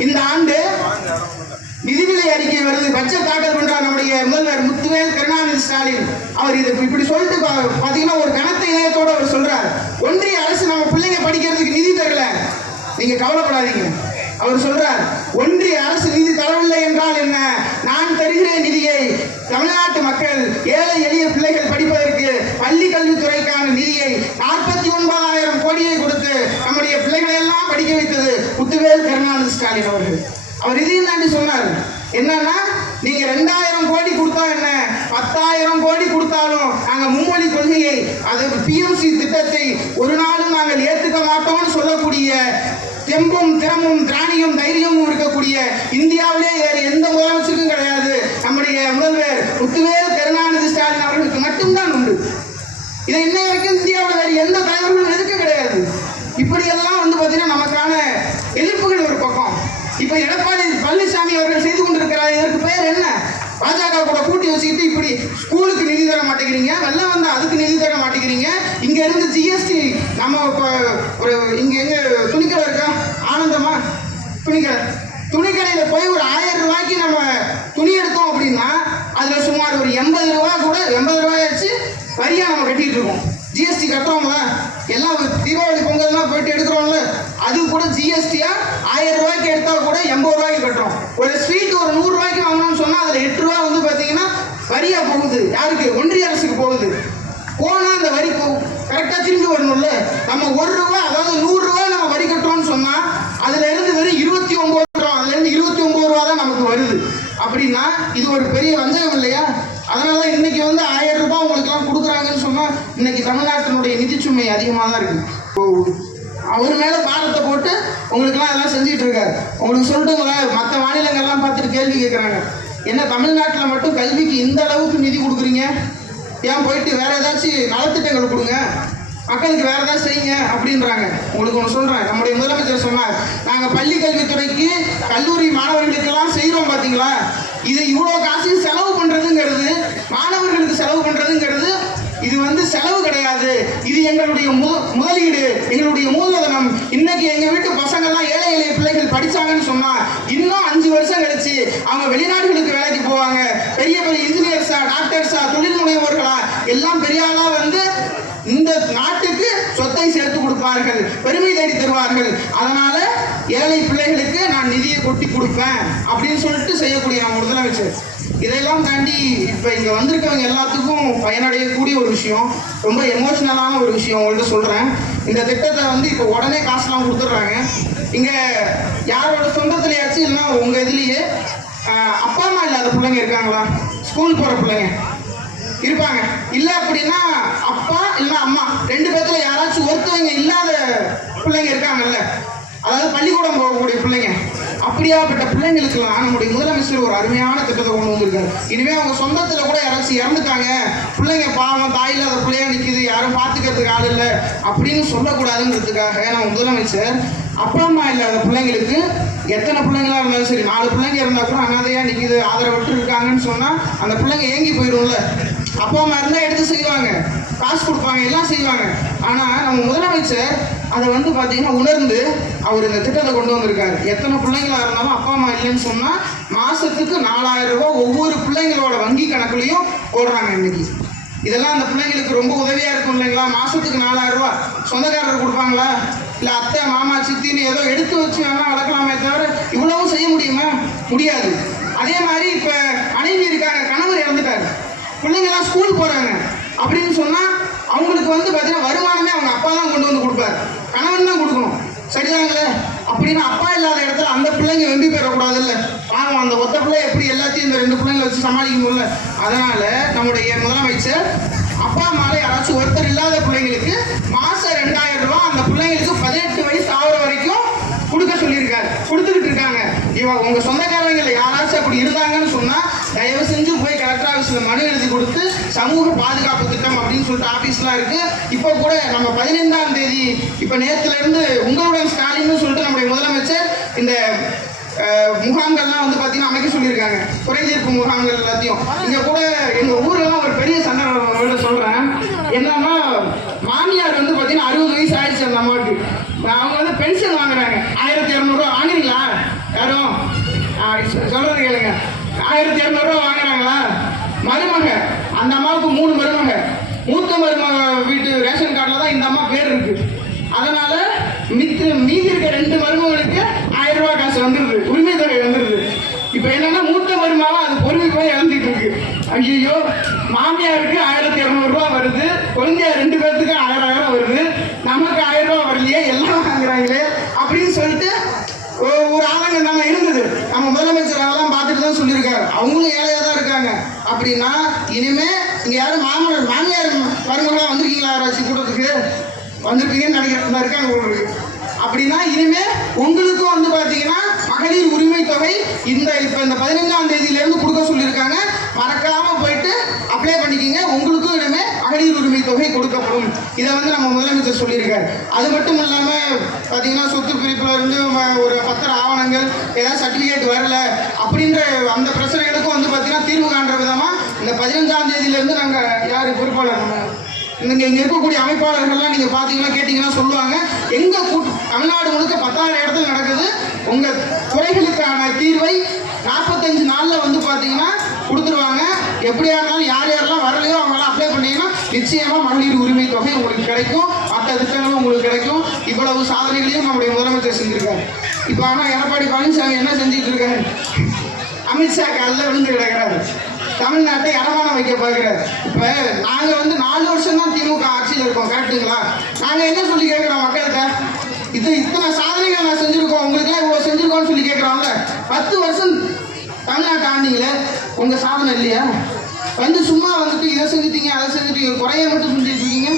இந்த ஆண்டு நிதிநிலை அறிக்கை வருது, பட்ஜெட் தாக்கல் பண்றார் நம்முடைய முதல்வர் முத்துவேல் கருணாநிதி ஸ்டாலின். அவர் இது இப்படி சொல்லிட்டு பாத்தீங்கன்னா ஒரு கனத்த இதயத்தோட அவர் சொல்றார், ஒன்றிய அரசு நம்ம பிள்ளைங்க படிக்கிறதுக்கு நிதி தரல, நீங்க கவலைப்படாதீங்க. அவர் சொல்றார், ஒன்றிய அரசு நிதி தரவில்லை என்றால் என்ன, நான் தருகிறேன் நிதியை, தமிழ்நாட்டு மக்கள் ஏழை எளிய பிள்ளைகள் படிப்பதற்கு பள்ளி கல்வித்துறைக்கான நிதியை 49,000 கோடியை கொடுத்து நம்முடைய பிள்ளைகளை எல்லாம் படிக்க வைத்தது முத்துவேல் கருணாநிதி ஸ்டாலின் அவர்கள். அவர் இதையும் தாண்டி சொன்னார், என்னன்னா நீங்க 2000 கோடி கொடுத்தா என்ன, 10,000 கோடி கொடுத்தாலும் நாங்க மும்மொழி கொள்கையை, அது பிஎம்ஸ்ரீ திட்டத்தை ஒரு நாளும் நாங்கள் ஏற்றுக்க மாட்டோம்னு சொல்லக்கூடிய தெம்பும் திறமும் திராணியும் தைரியமும் இருக்கக்கூடிய இந்தியாவிலே வேறு எந்த முதலமைச்சருக்கும் கிடையாது. நம்முடைய முதல்வர் முத்துவேல் கருணாநிதி ஸ்டாலின் அவர்களுக்கு மட்டும்தான் உண்டு. இதை இன்ன வரைக்கும் இந்தியாவில் வேறு எந்த தலைவர்களும் எதுக்க கிடையாது. இப்படியெல்லாம் வந்து பார்த்தீங்கன்னா நமக்கான எதிர்ப்புகள் ஒரு பக்கம். இப்ப எடப்பாடி பழனிசாமி அவர்கள் செய்து கொண்டிருக்கிறார், இதற்கு பேர் என்ன? பாஜக கூட கூட்டி வச்சுக்கிட்டு இப்படி ஸ்கூலுக்கு நிதி தர மாட்டேங்கிறீங்க, வெள்ளம் வந்து அதுக்கு நிதி தர மாட்டேங்கிறீங்க. இங்க இருந்து ஜிஎஸ்டி நம்ம ஒரு இங்க எங்க துணிக்கடை இருக்கா, ஆனந்தமா துணிக்கடையில் போய் ஒரு 1000 ரூபாய்க்கு நம்ம துணி எடுத்தோம் அப்படின்னா அதுல சுமார் ஒரு 80 ரூபாயாச்சு வரியா நம்ம கட்டிட்டு இருக்கோம். ஜிஎஸ்டி கட்டுறோம்ல, எல்லாம் தீபாவளி பொங்கல்லாம் போயிட்டு எடுக்கிறோம்ல, அது கூட ஜிஎஸ்டியா 1000 ரூபாய்க்கு எடுத்தா கூட 80 ரூபாய்க்கு கட்டுறோம். ஒரு ஸ்வீட் ஒரு 100 ரூபாய்க்கு வாங்கணும்னு சொன்னா அதுல 8 ரூபா வந்து பாத்தீங்கன்னா வரியா போகுது. யாருக்கு? ஒன்றிய அரசுக்கு போகுது. போனா அந்த வரி கரெக்டா திரும்பி வரணும்ல. நம்ம 1 ரூபா, அதாவது 100 ரூபாய் நம்ம வரி கட்டுறோம்னு சொன்னா அதுல இருந்து வெறும் 29 ரூபா, அதுல இருந்து 29 ரூபா தான் நமக்கு வருது. அப்படின்னா இது ஒரு பெரிய வஞ்சகம் இல்லையா? அதனால இன்னைக்கு வந்து 1000 ரூபாய் உங்களுக்கு எல்லாம் கொடுக்குறாங்கன்னு சொன்னா இன்னைக்கு தமிழ்நாட்டினுடைய நிதிச்சுமை அதிகமாக தான் இருக்கு. அவர் மேல பாரத்தை போட்டு உங்களுக்கு எல்லாம் அதெல்லாம் செஞ்சுட்டு இருக்காரு. உங்களுக்கு சொல்லிட்டுங்களா, மற்ற மாநிலங்கள்லாம் பார்த்துட்டு கேள்வி கேட்குறாங்க, என்ன தமிழ்நாட்டில் மட்டும் கல்விக்கு இந்த அளவுக்கு நிதி கொடுக்குறீங்க, ஏன் போயிட்டு வேற ஏதாச்சும் நலத்திட்டங்கள் கொடுங்க, மக்களுக்கு வேற ஏதாவது செய்யுங்க அப்படின்றாங்க. உங்களுக்கு ஒன்று சொல்றேன், நம்முடைய முதலமைச்சர் சொன்னார், நாங்க பள்ளி கல்வித்துறைக்கு கல்லூரி மாணவர்களுக்கெல்லாம் செய்யறோம் பாத்தீங்களா, இது இவ்வளவு காசு செலவு பண்றதுங்கிறது, மாணவர்களுக்கு செலவு பண்றதுங்கிறது இது வந்து செலவு கிடையாது, இது எங்களுடைய முதலீடு, எங்களுடைய மூலதனம். இன்னைக்கு எங்க வீட்டு பசங்க எல்லாம் ஏழை எளிய பிள்ளைகள் படிச்சாங்கன்னு சொன்னா இன்னும் 5 வருஷம் கழிச்சு அவங்க வெளிநாடுகளுக்கு வேலைக்கு போவாங்க. பெரிய பெரிய இன்ஜினியர்ஸா, டாக்டர்ஸா, தொழில் முனைவோர்களா எல்லாம் பெரிய ஆளா வந்து இந்த நாட்டுக்கு சொத்தை சேர்த்து கொடுப்பார்கள், பெருமை தேடி தருவார்கள். அதனால ஏழை பிள்ளைகளுக்கு நான் நிதியை கொட்டி கொடுப்பேன் அப்படின்னு சொல்லிட்டு செய்யக்கூடிய நம்ம முதலமைச்சர். இதையெல்லாம் தாண்டி இப்ப இங்க வந்திருக்கவங்க எல்லாத்துக்கும் பயனடையக்கூடிய ஒரு விஷயம், ரொம்ப எமோஷனலான ஒரு விஷயம் உங்கள்கிட்ட சொல்றேன். இந்த திட்டத்தை வந்து இப்ப உடனே காசுலாம் கொடுத்துட்றாங்க. இங்க யாரோட சொந்தத்திலேயாச்சும் இல்லைன்னா உங்க இதுலயே அப்பா அம்மா இல்லாத பிள்ளைங்க இருக்காங்களா? ஸ்கூல் போற பிள்ளைங்க இருப்பாங்க. இல்ல அப்படின்னா அப்பா இல்ல அம்மா 2 பேர்த்துல யாராச்சும் ஒருத்தவங்க இல்லாத பிள்ளைங்க இருக்காங்கல்ல, அதாவது பள்ளிக்கூடம் போகக்கூடிய பிள்ளைங்க. அப்படியாப்பட்ட பிள்ளைங்களுக்குலாம் நம்முடைய முதலமைச்சர் ஒரு அருமையான திட்டத்தை கொண்டு வந்திருக்காரு. இனிமே அவங்க சொந்தத்துல கூட யாராச்சும் இறந்துட்டாங்க, பிள்ளைங்க பாவம் தாய் இல்லாத பிள்ளையா நிக்குது, யாரும் பார்த்துக்கிறதுக்கு ஆள் இல்லை அப்படின்னு சொல்லக்கூடாதுங்கிறதுக்காக நம்ம முதலமைச்சர் அப்பா அம்மா இல்லாத பிள்ளைங்களுக்கு எத்தனை பிள்ளைங்களா இருந்தாலும் சரி, 4 பிள்ளைங்க இருந்தா கூட அனாதையா நிக்குது, ஆதரவற்று இருக்காங்கன்னு சொன்னா அந்த பிள்ளைங்க ஏங்கி போயிடும்ல. அப்பா அம்மா இருந்தா எடுத்து செய்வாங்க, காசு கொடுப்பாங்க, எல்லாம் செய்வாங்க. ஆனா நம்ம முதலமைச்சர் அதை வந்து பாத்தீங்கன்னா உணர்ந்து அவர் இந்த திட்டத்தை கொண்டு வந்திருக்காரு. எத்தனை பிள்ளைங்களா இருந்தாலும் அப்பா அம்மா இல்லைன்னு சொன்னா மாசத்துக்கு 4000 ரூபாய் ஒவ்வொரு பிள்ளைங்களோட வங்கி கணக்குலையும் போடுறாங்க இன்னைக்கு. இதெல்லாம் அந்த பிள்ளைங்களுக்கு ரொம்ப உதவியா இருக்கும் இல்லைங்களா? மாசத்துக்கு 4000 ரூபாய் சொந்தக்காரர் கொடுப்பாங்களா? இல்ல அத்தை மாமா சித்தின்னு ஏதோ எடுத்து வச்சு வேணா வளர்க்கலாமே தவிர இவ்வளவும் செய்ய முடியுமா? முடியாது. அதே மாதிரி இப்ப மனைவி இருக்காங்க, கணவர் இறந்துட்டாரு, பிள்ளைங்கெல்லாம் ஸ்கூல் போறாங்க அப்படின்னு சொன்னா அவங்களுக்கு வந்து பாத்தீங்கன்னா வருமானமே அவங்க அப்பா தான் கொண்டு வந்து கொடுப்பாரு, கணவன் தான் கொடுக்கணும். சரிதாங்களே? அப்படின்னு அப்பா இல்லாத இடத்துல அந்த பிள்ளைங்க வெம்பி பெறக்கூடாது இல்ல. பாவம் அந்த ஒத்த பிள்ளை எப்படி எல்லாத்தையும் இந்த 2 பிள்ளைங்களை வச்சு சமாளிக்க முடியல. அதனால நம்முடைய முதலமைச்சர் அப்பா அம்மால யாராச்சும் ஒருத்தர் இல்லாத பிள்ளைங்களுக்கு மாசம் 2000 ரூபாய் அந்த பிள்ளைங்களுக்கு 18 வயசு ஆகிற வரைக்கும் கொடுக்க சொல்லியிருக்காரு, கொடுத்துக்கிட்டு இருக்காங்க. உங்க சொந்தக்காரங்க யாராச்சும் அப்படி இருந்தாங்கன்னு சொன்னா தயவு செஞ்சு போய் கலெக்டர் ஆபீஸ்ல மனு எழுதி கொடுத்து சமூக பாதுகாப்பு திட்டம் அப்படின்னு சொல்லிட்டு ஆபீஸ்லாம் இருக்கு. இப்போ கூட நம்ம 15ஆம் தேதி இப்ப நேரத்துல இருந்து உங்களுடன் ஸ்டாலின் சொல்லிட்டு நம்முடைய முதலமைச்சர் இந்த முகாம்கள்லாம் வந்து பாத்தீங்கன்னா அமைக்க சொல்லியிருக்காங்க, குறைதீர்ப்பு முகாம்கள் எல்லாத்தையும். இங்க கூட எங்க ஊர்லாம் ஒரு பெரிய சண்டை சொல்றேன். என்னன்னா மாமியார் வந்து பாத்தீங்கன்னா 60 வயசு ஆயிடுச்சு அந்த அம்மாவுக்கு. அவங்க வந்து பென்ஷன் வாங்குறாங்க, 1200 ரூபா வாங்குறீங்களா? யாரும் சொல்றது கேளுங்க, 1200 ரூபா வாங்குறாங்களா? மருமக, அந்த அம்மாவுக்கு 3 மருமக, மூத்த மருமக வீட்டு ரேஷன் கார்டில் தான் இந்த அம்மா பேர் இருக்கு. அதனால மீதி இருக்க 2 மருமகளுக்கு 1000 ரூபாய் காசு வந்துருது, உரிமை தொகை வந்துருது. இப்ப என்னன்னா மூத்த மருமக அது பொறுமை போய் இழந்துட்டு இருக்கு. ஐயோ, மாமியாருக்கு 1200 ரூபாய் வருது, குழந்தைய 2 பேர்த்துக்கு 1000 வருது, நமக்கு 1000 ரூபாய் வரலையே, எல்லாம் வாங்குறாங்களே அப்படின்னு சொல்லிட்டு ஒரு ஆதங்கம் நம்ம இருந்தது. நம்ம முதலமைச்சர் அதெல்லாம் பார்த்துட்டு தான் சொல்லியிருக்காரு, அவங்களும் ஏழையா தான் இருக்காங்க. அப்படின்னா இனிமே இங்க யாரும் மாமியார் மருமகளா வந்திருக்கீங்களா? யாராச்சும் கூட்டத்துக்கு வந்திருக்கீங்கன்னு நினைக்கிறதா இருக்காங்க உங்களுக்கு. அப்படின்னா இனிமே உங்களுக்கும் வந்து பாத்தீங்கன்னா மகளிர் உரிமை தொகை இந்த 15ஆம் தேதியில இருந்து கொடுக்க சொல்லியிருக்காங்க. மறக்காம போயிட்டு அப்ளை பண்ணிக்கிங்க. உங்களுக்கும் இனிமே மகளிர் உரிமை தொகை கொடுக்கப்படும். இதை வந்து நம்ம முதலமைச்சர் சொல்லியிருக்காரு. அது மட்டும் இல்லாமல் பார்த்தீங்கன்னா சொத்து பிரிப்புல இருந்து ஒரு பத்திர ஆவணங்கள் ஏதாவது சர்டிஃபிகேட் வரல அப்படின்ற அந்த பிரச்சனைகளுக்கும் வந்து பார்த்தீங்கன்னா தீர்வு காண்ற விதமாக இந்த 15ஆம் தேதியிலேருந்து நாங்கள் யார் பொறுப்பாளர் இங்கே இருக்கக்கூடிய அமைப்பாளர்கள்லாம் நீங்கள் பார்த்தீங்கன்னா கேட்டிங்கன்னா சொல்லுவாங்க, எங்கள் தமிழ்நாடு முழுக்க 10,000 இடத்துல நடக்குது. உங்கள் குறைகளுக்கான தீர்வை 45 நாளில் வந்து பார்த்தீங்கன்னா கொடுத்துருவாங்க. எப்படியா இருந்தாலும் யார் யாரெல்லாம் வரலையோ அவங்களாம் அப்ளை பண்ணீங்கன்னா நிச்சயமாக மகளிர் உரிமை தொகை உங்களுக்கு கிடைக்கும். மற்ற திட்டங்களும் உங்களுக்கு கிடைக்கும். இவ்வளவு சாதனைகளையும் நம்முடைய முதலமைச்சர் செஞ்சுருக்காரு. இப்போ ஆனால் எடப்பாடி பழனிசாமி என்ன செஞ்சுட்டு இருக்காரு? அமித்ஷா காலில் விழுந்து கிடக்கிறாரு. தமிழ்நாட்டை அடமானம் வைக்க பார்க்கிறார். இப்போ நாங்கள் வந்து 4 வருஷம் தான் திமுக ஆட்சியில் இருக்கோம், கரெக்டுங்களா? நாங்கள் என்ன சொல்லி கேட்குறோம் மக்கள்கிட்ட? இத்தனை சாதனைகள் நான் செஞ்சுருக்கோம், உங்களுக்குலாம் இவ்வளோ செஞ்சுருக்கோம்னு சொல்லி கேட்குறோம்ல. 10 வருஷம் தமிழ்நாட்டை ஆண்டிங்களே, உங்கள் சாதனை இல்லையா? வந்து சும்மா வந்துட்டு இதை செஞ்சுட்டீங்க அதை செஞ்சுட்டீங்க குறைய மட்டும் செஞ்சுட்டு இருக்கீங்க.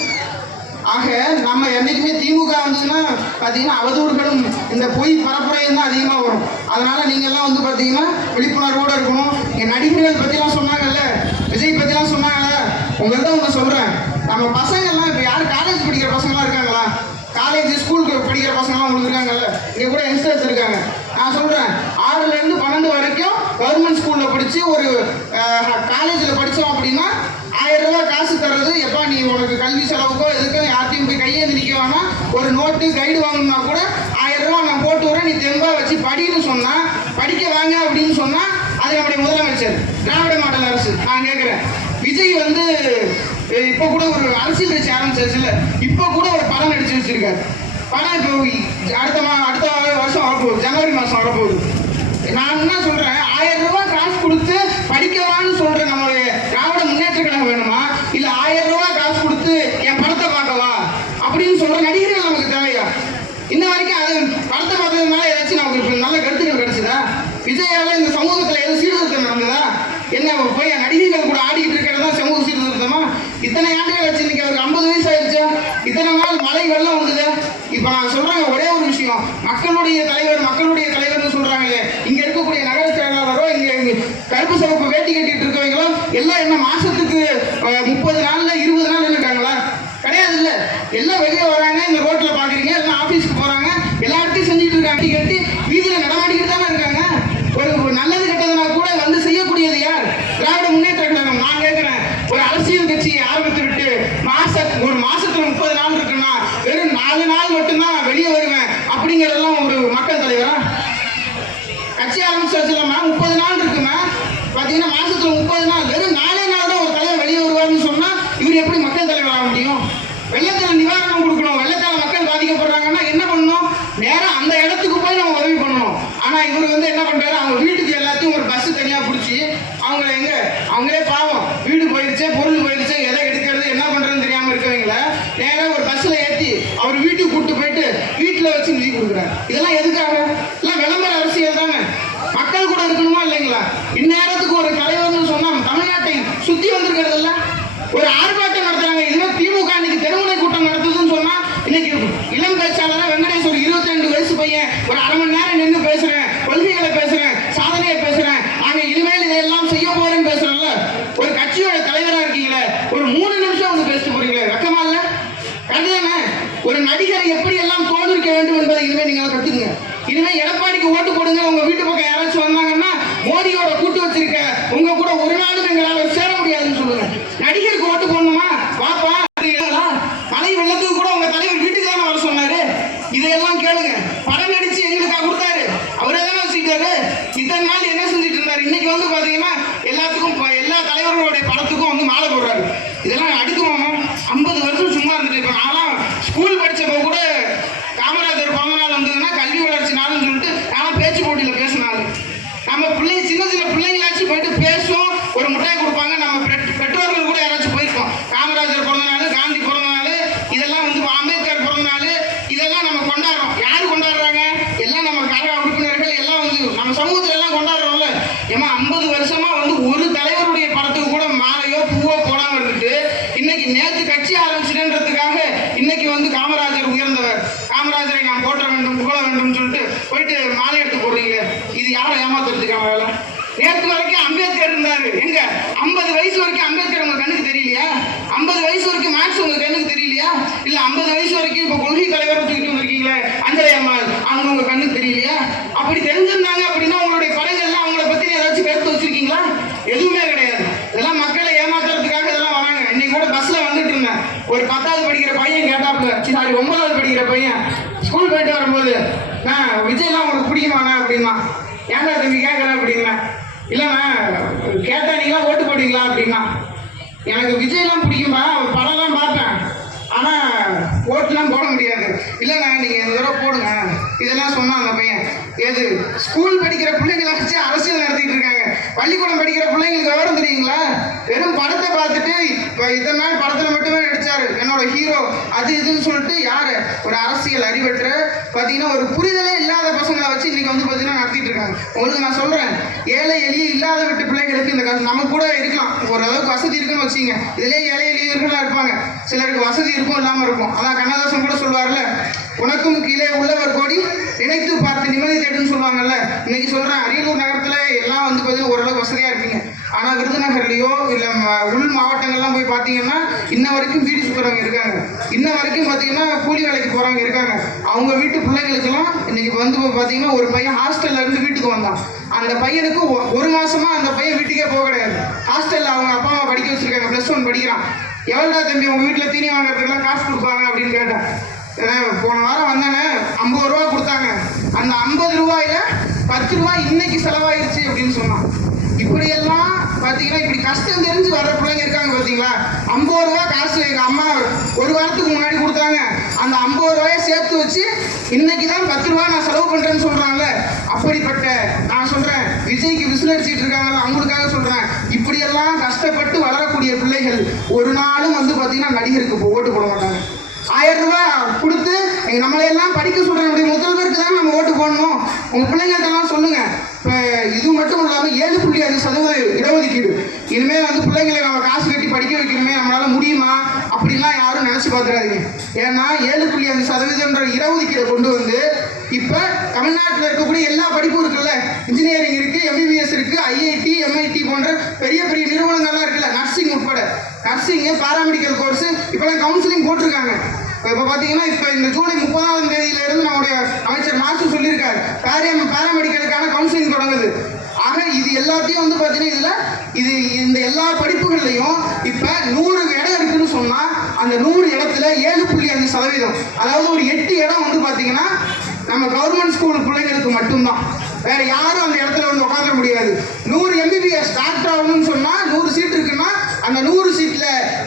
ஆக நம்ம என்றைக்குமே திமுக வந்ததுன்னா பார்த்தீங்கன்னா அவதூறுகளும் இந்த பொய் பரப்புரையும் தான் அதிகமாக வரும். அதனால் நீங்கள்லாம் வந்து பார்த்தீங்கன்னா விழிப்புணர்வோடு இருக்கணும். என் நடிகர்கள் பற்றிலாம் சொன்னாங்கல்ல, விஜய் பற்றிலாம் சொன்னாங்கல்ல, உங்கள்கிட்ட ஒன்று சொல்கிறேன். நம்ம பசங்கள்லாம் இப்போ யார் காலேஜ் படிக்கிற பசங்களாம் இருக்காங்களா? காலேஜ் ஸ்கூலுக்கு படிக்கிற பசங்களாம் உங்களுக்கு இருக்காங்கல்ல, இங்கே கூட யங்ஸ்டர்ஸ் இருக்காங்க. நான் சொல்கிறேன், 6லேருந்து 12 வரைக்கும் கவர்மெண்ட் ஸ்கூலில் படித்து ஒரு காலேஜில் படித்தோம் அப்படின்னா 1000 ரூபாய் காசு தர்றது. எப்பா நீ உனக்கு கல்வி செலவுக்கோ எதுக்கோ யார்ட்டையும் போய் கையேந்து நிற்க வேணாம், ஒரு நோட்டு கைடு வாங்கணும்னா கூட 1000 ரூபாய் நான் போட்டு வரேன், நீ தெம்பா வச்சு படின்னு சொன்னால், படிக்க வாங்க அப்படின்னு சொன்னால் அது நம்முடைய முதலமைச்சர் திராவிட மாடல் அரசு. நான் கேட்குறேன், விஜய் வந்து இப்போ கூட ஒரு அரசியல் கட்சி ஆரம்பிச்சிருச்சுல, இப்போ கூட ஒரு படம் நடிச்சு வச்சிருக்காரு. படம் இப்போ அடுத்த வருஷம் வரப்போகுது, ஜனவரி மாதம் வரப்போகுது. நான் என்ன சொல்கிறேன், 1000 ரூபாய் காசு கொடுத்து படிக்கவான்னு சொல்கிற நம்மளுடைய திராவிட முன்னேற்ற கழகம் வேணுமா, இல்லை 1000 ரூபாய் காசு கொடுத்து என் படத்தை பார்க்கவா அப்படின்னு சொல்கிற நடிகர்கள் நமக்கு தேவையா? இன்ன வரைக்கும் அது படத்தை பார்த்ததுனால ஏதாச்சும் நமக்கு நல்ல கருத்துக்கள் கிடைச்சதா? விஜயாவில் இந்த சமூகத்தில் எதுவும் சீர்திருத்தம் நடந்ததா? என்ன போய் நடிகர்கள் கூட ஆடிக்கிட்டு இருக்கிறதா சமூக சீர்திருத்தமா? இத்தனை ஆண்டுகள் வச்சு இன்னைக்கு அவருக்கு 50 வயசு ஆயிடுச்சா? இத்தனை நாள் மழை வெள்ளம் வந்தது. இப்போ நான் சொல்கிறேன் ஒரே ஒரு விஷயம், மக்களுடைய தலைவர்னு சொல்கிறாங்களே, இங்கே இருக்கக்கூடிய நகர செயலாளரோ இங்கே கருப்பு சிவப்பு வேட்டி கட்டிட்டு இருக்கவங்களோ எல்லாம் என்ன மாதத்துக்கு 30 நாளில் 20 நாள் இருக்காங்களா? கிடையாது. இல்லை, எல்லாம் வெளியே வராங்க, இந்த ரோட்டில் பார்க்குறீங்க, எல்லாம் ஆஃபீஸ்க்கு போகிறாங்க, எல்லா இடத்தையும் செஞ்சுட்டு இருக்காங்க, கட்டி வீதியில் நடமாடிக்கிட்டு தானே இருக்காங்க. ஒரு நல்லது கெட்டதுனா கூட வந்து செய்யக்கூடியது யார்? திராவிட முன்னேற்ற கழகம். நான் கேட்கிறேன், ஒரு அரசியல் கட்சியை ஆரம்பித்து விட்டு ஒரு மாசத்துல 30 நாள் இருக்குன்னா வெறும் 4 நாள் மட்டும்தான் வெளியே வருவேன் அப்படிங்கிறதெல்லாம் ஒரு மக்கள் தலைவரா? கட்சி ஆரம்பிச்சு வச்சுலாமா 30 நாள் இருக்குமா? பார்த்தீங்கன்னா மாசத்துல 30 நாள், வெறும் 4 நாள் தான் ஒரு தலைவர் வெளியே வருவார்னு சொன்னா இவர் எப்படி மக்கள் தலைவர் ஆக முடியும்? வெள்ளத்தில் நிவாரணம் கொடுக்கணும், வெள்ளத்தால் மக்கள் பாதிக்கப்படுறாங்கன்னா என்ன பண்ணணும்? நேரம் அந்த இடத்துக்கு போய் நம்ம உதவி பண்ணணும். ஆனா இவர் வந்து என்ன பண்றாரு, அவங்க வீட்டுக்கு எல்லாத்தையும் ஒரு பஸ் தனியா பிடிச்சி அவங்களே பாவம் வீடு போயிருச்சே பொருள் போயிருச்சே எதை எடுக்கிறது என்ன பண்றதுன்னு தெரியாம இருக்கவங்கள நேரம் ஒரு பஸ்ல ஏற்றி அவர் வீட்டுக்கு கூப்பிட்டு போயிட்டு வீட்டுல வச்சு நிதி கொடுக்குறாரு. இதெல்லாம் எதுக்காக? எல்லாம் விளம்பர அரசியல் தானே. மக்கள் கூட இருக்கணுமா இல்லைங்களா? இந்நேரத்துக்கு ஒரு தலைவர்னு சொன்னா தமிழ்நாட்டை சுத்தி வந்திருக்கிறது இல்ல, ஒரு ஆர்ப்பாட்டம் நடத்துறாங்க. இதுவே திமுக இன்னைக்கு தெருமுனை கூட்டம் நடத்துதுன்னு சொன்னா, இன்னைக்கு இளம் பேச்சாளர் வெங்கடேஷ் ஒரு 22 வயசு பையன் ஒரு அரை மணி நேரம் நின்று பேசுறேன், கொள்கைகளை பேசுறேன், சாதனையை பேசுறேன், நாங்க இனிமேல் இதையெல்லாம் செய்ய போறேன்னு பேசுறேன்ல. ஒரு கட்சியோட தலைவரா இருக்கீங்களே, ஒரு 3 நிமிஷம் வந்து பேசிட்டு போறீங்களே, வெக்கமா இல்ல? கண்டிதானே? ஒரு நடிகரை எப்படி எல்லாம் தோன்றிருக்க வேண்டும் என்பதை இனிமேல் நீங்க கத்துக்குங்க. இனிமே எடப்பாடிக்கு ஓட்டு போடுங்க. உங்க வீட்டு பக்கம் யாராச்சும் வந்தாங்கன்னா மோடியோட கூட்டு வச்சிருக்க உங்க கூட ஒரு நாளும் எங்களால் சேர முடியாதுன்னு சொல்லுங்க. நடிகருக்கு ஓட்டு போடணுமா? வாப்பா, மழை வெள்ளத்துக்கு கூட உங்க தலைவர் வீட்டுக்கு தானே வர சொன்னாரு. இதையெல்லாம் கேளுங்க. படம் நடிச்சு எங்களுக்கா கொடுத்தாரு? அவரே தானே வச்சுக்கிட்டாரு. இத்தனை நாள் என்ன செஞ்சுட்டு இருந்தாரு? இன்னைக்கு வந்து பாத்தீங்கன்னா எல்லாத்துக்கும் எல்லா தலைவர்களுடைய படத்துக்கும் வந்து மாலை போடுறாரு. இதெல்லாம் அடுக்குமாமா? 50 வருஷம் சும்மா இருந்துட்டு இருக்கோம். ஆனால் ஸ்கூல் படிச்சப்போ கூட காமராஜர் பிறந்த நாள் வந்ததுன்னா கல்வி வளர்ச்சி நாள்னு சொல்லிட்டு நான் பேச்சு போட்டியில் பேசினாலும் நம்ம பிள்ளைங்க சின்ன பிள்ளைங்களாச்சும் போயிட்டு பேசுவோம், ஒரு முட்டாய் கொடுப்பாங்க. நம்ம பெற்றோர்கள் கூட யாராச்சும் போயிருக்கோம். காமராஜர் பிறந்த நாள், காந்தி பிறந்த நாள், இதெல்லாம் வந்து அம்பேத்கர் பிறந்த நாள், இதெல்லாம் நம்ம கொண்டாடுறோம். யார் கொண்டாடுறாங்க? எல்லாம் நம்ம கழக உறுப்பினர்கள் எல்லாம் வந்து நம்ம சமூகத்துல எல்லாம் கொண்டாடுறோம்ல. ஏமா 50 வருஷமா வந்து ஒரு தலைவருடைய படத்துக்கு கூட மாலையோ பூவோ போடாம இருந்துட்டு இன்னைக்கு நேற்று கட்சி ஆரம்பிச்சுன்றதுக்காக இன்னைக்கு வந்து காமராஜர் உயர்ந்தவர், காமராஜரை நாம் போற்ற வேண்டும் புகழ வேண்டும் சொல்லிட்டு போயிட்டு மாலை எடுத்து போடுறீங்க. இது யாரை ஏமாத்துறதுக்கான வேலை? நேற்று வரைக்கும் அம்பேத்கர் இருந்தாரு. எங்க 50 வயசு வரைக்கும் அம்பேத்கர் உங்க கண்ணுக்கு தெரியலையா? 50 வயசு ஒரு 10வது படிக்கிற பையன் கேட்டாப்புல, சாரி 9வது படிக்கிற பையன் ஸ்கூல் போயிட்டு வரும்போது, விஜய்லாம் உங்களுக்கு பிடிக்குமாண்ணா அப்படின்னா, ஏன்டா தம்பி கேட்குறேன் அப்படின்னா, இல்லைண்ணா கேட்டா நீங்களாம் ஓட்டு போடுவீங்களா அப்படின்னா, எனக்கு விஜய்லாம் பிடிக்கும்பா, படம்லாம் பார்ப்பேன், ஆனால் ஓட்டுலாம் போட முடியாது. இல்லைண்ணா நீங்கள் இந்த தடவை போடுங்க இதெல்லாம் சொன்னான் அந்த பையன். எது ஸ்கூல் படிக்கிற பிள்ளைங்களை வச்சு அரசியல் நடத்திட்டு இருக்காங்க. பள்ளிக்கூடம் படிக்கிற பிள்ளைங்களுக்கு விவரம் தெரியுங்களா? வெறும் படத்தை பார்த்துட்டு இப்போ இத்தனை நாள் படத்தில் மட்டுமே நடிச்சாரு என்னோட ஹீரோ அது இதுன்னு சொல்லிட்டு யார் ஒரு அரசியல் அறிவற்ற பார்த்தீங்கன்னா ஒரு புரிதலே இல்லாத பசங்களை வச்சு இன்னைக்கு வந்து பார்த்தீங்கன்னா நடத்திட்டு இருக்காங்க. உங்களுக்கு நான் சொல்கிறேன், ஏழை எளிய இல்லாத விட்டு பிள்ளைங்களுக்கு இந்த நம்ம கூட இருக்கலாம், ஓரளவுக்கு வசதி இருக்குன்னு வச்சுங்க, இதுலேயே ஏழை எளியர்களாக இருப்பாங்க, சிலருக்கு வசதி இருக்கும் இல்லாமல் இருக்கும். அதான் கண்ணதாசன் கூட சொல்லுவார்ல, உனக்கும் கீழே உள்ளவர் கோடி நினைத்து பார்த்து நிம்மதி தேடுன்னு சொல்லுவாங்கல்ல. இன்னைக்கு சொல்கிறேன், அரியலூர் நகரத்தில் எல்லாம் வந்து பார்த்தீங்கன்னா ஓரளவுக்கு வசதியாக இருப்பீங்க. ஆனால் விருதுநகர்லையோ இல்லை உள் மாவட்டங்கள்லாம் போய் பார்த்தீங்கன்னா இன்ன வரைக்கும் வீடு சுற்றுறவங்க இருக்காங்க, இன்ன வரைக்கும் பார்த்தீங்கன்னா கூலி வேலைக்கு போகிறவங்க இருக்காங்க. அவங்க வீட்டு பிள்ளைங்களுக்கெல்லாம் இன்னைக்கு வந்து பார்த்தீங்கன்னா ஒரு பையன் ஹாஸ்டல்ல இருந்து வீட்டுக்கு வந்தான். அந்த பையனுக்கு ஒரு மாசமா அந்த பையன் வீட்டுக்கே போக கிடையாது. ஹாஸ்டலில் அவங்க அப்பா அம்மா படிக்க வச்சிருக்காங்க, +1 படிக்கிறான். எவ்வளோடா தம்பி உங்கள் வீட்டில் தீனி வாங்குறதுக்கெல்லாம் காசு கொடுப்பாங்க அப்படின்னு கேட்டேன். போன வாரம் வந்தானே 50 ரூபா கொடுத்தாங்க, அந்த 50 ரூபாயில 10 ரூபாய் இன்னைக்கு செலவாயிருச்சு அப்படின்னு சொன்னான். இப்படியெல்லாம் பார்த்தீங்கன்னா இப்படி கஷ்டம் தெரிஞ்சு வர்ற பிள்ளைங்க இருக்காங்க பார்த்தீங்களா. 50 ரூபா காசு எங்கள் அம்மா ஒரு வாரத்துக்கு முன்னாடி கொடுத்தாங்க, அந்த 50 ரூபாயை சேர்த்து வச்சு இன்னைக்கு தான் 10 ரூபா நான் செலவு பண்ணுறேன்னு சொல்கிறாங்கல்ல. அப்படிப்பட்ட நான் சொல்கிறேன், விஜய்க்கு விசில் அடிச்சிட்டு இருக்காங்கல்ல, அவங்களுக்காக சொல்கிறேன், இப்படியெல்லாம் கஷ்டப்பட்டு வளரக்கூடிய பிள்ளைகள் ஒரு நாளும் வந்து பார்த்தீங்கன்னா நடிகருக்கு ஓட்டு போட மாட்டாங்க. 1000 ரூபாய் கொடுத்து நம்மளையெல்லாம் படிக்க சொல்ற நம்முடைய முதல்வருக்கு தான் நம்ம ஓட்டு போடணும். உங்க பிள்ளைங்கள்ட்டெல்லாம் சொல்லுங்க. இப்போ இது மட்டும் இல்லாமல் 7.5% இடஒதுக்கீடு, இனிமேல் வந்து பிள்ளைங்களை நம்ம காசு கட்டி படிக்க வைக்கணுமே, நம்மளால முடியுமா அப்படின்லாம் யாரும் நினைச்சு பார்த்துறாதீங்க. ஏன்னா 7.5% இடஒதுக்கீடை கொண்டு வந்து இப்போ தமிழ்நாட்டில் இருக்கக்கூடிய எல்லா படிப்பும் இருக்குல்ல, இன்ஜினியரிங் இருக்கு, MBBS இருக்கு, IIT MIT போன்ற பெரிய பெரிய நிறுவனங்கள்லாம் இருக்குல்ல, நர்சிங் உட்பட, நர்சிங்கு பாராமெடிக்கல் கோர்ஸ் இப்போலாம் கவுன்சிலிங் போட்டிருக்காங்க. இப்போ பார்த்தீங்கன்னா இப்போ இந்த ஜூலை 30ஆம் தேதியிலிருந்து நம்முடைய அமைச்சர் மாசு சொல்லியிருக்காரு, பாராமெடிக்கலுக்கான கவுன்சிலிங் தொடங்குது. ஆக இது எல்லாத்தையும் வந்து பார்த்தீங்கன்னா இந்த எல்லா படிப்புகள்லையும் இப்போ 100 இடம் இருக்குன்னு சொன்னால் அந்த 100 இடத்துல 7.5%, அதாவது ஒரு 8 இடம் வந்து பார்த்தீங்கன்னா நம்ம கவர்மெண்ட் ஸ்கூல் பிள்ளைங்களுக்கு மட்டும்தான், வேற யாரும் அந்த இடத்துல வந்து உட்காந்துட முடியாது. 100 MBBS டாக்டர் ஆகணும்னு சொன்னால் 100 சீட் இருக்குன்னா அந்த 100 சீட்ல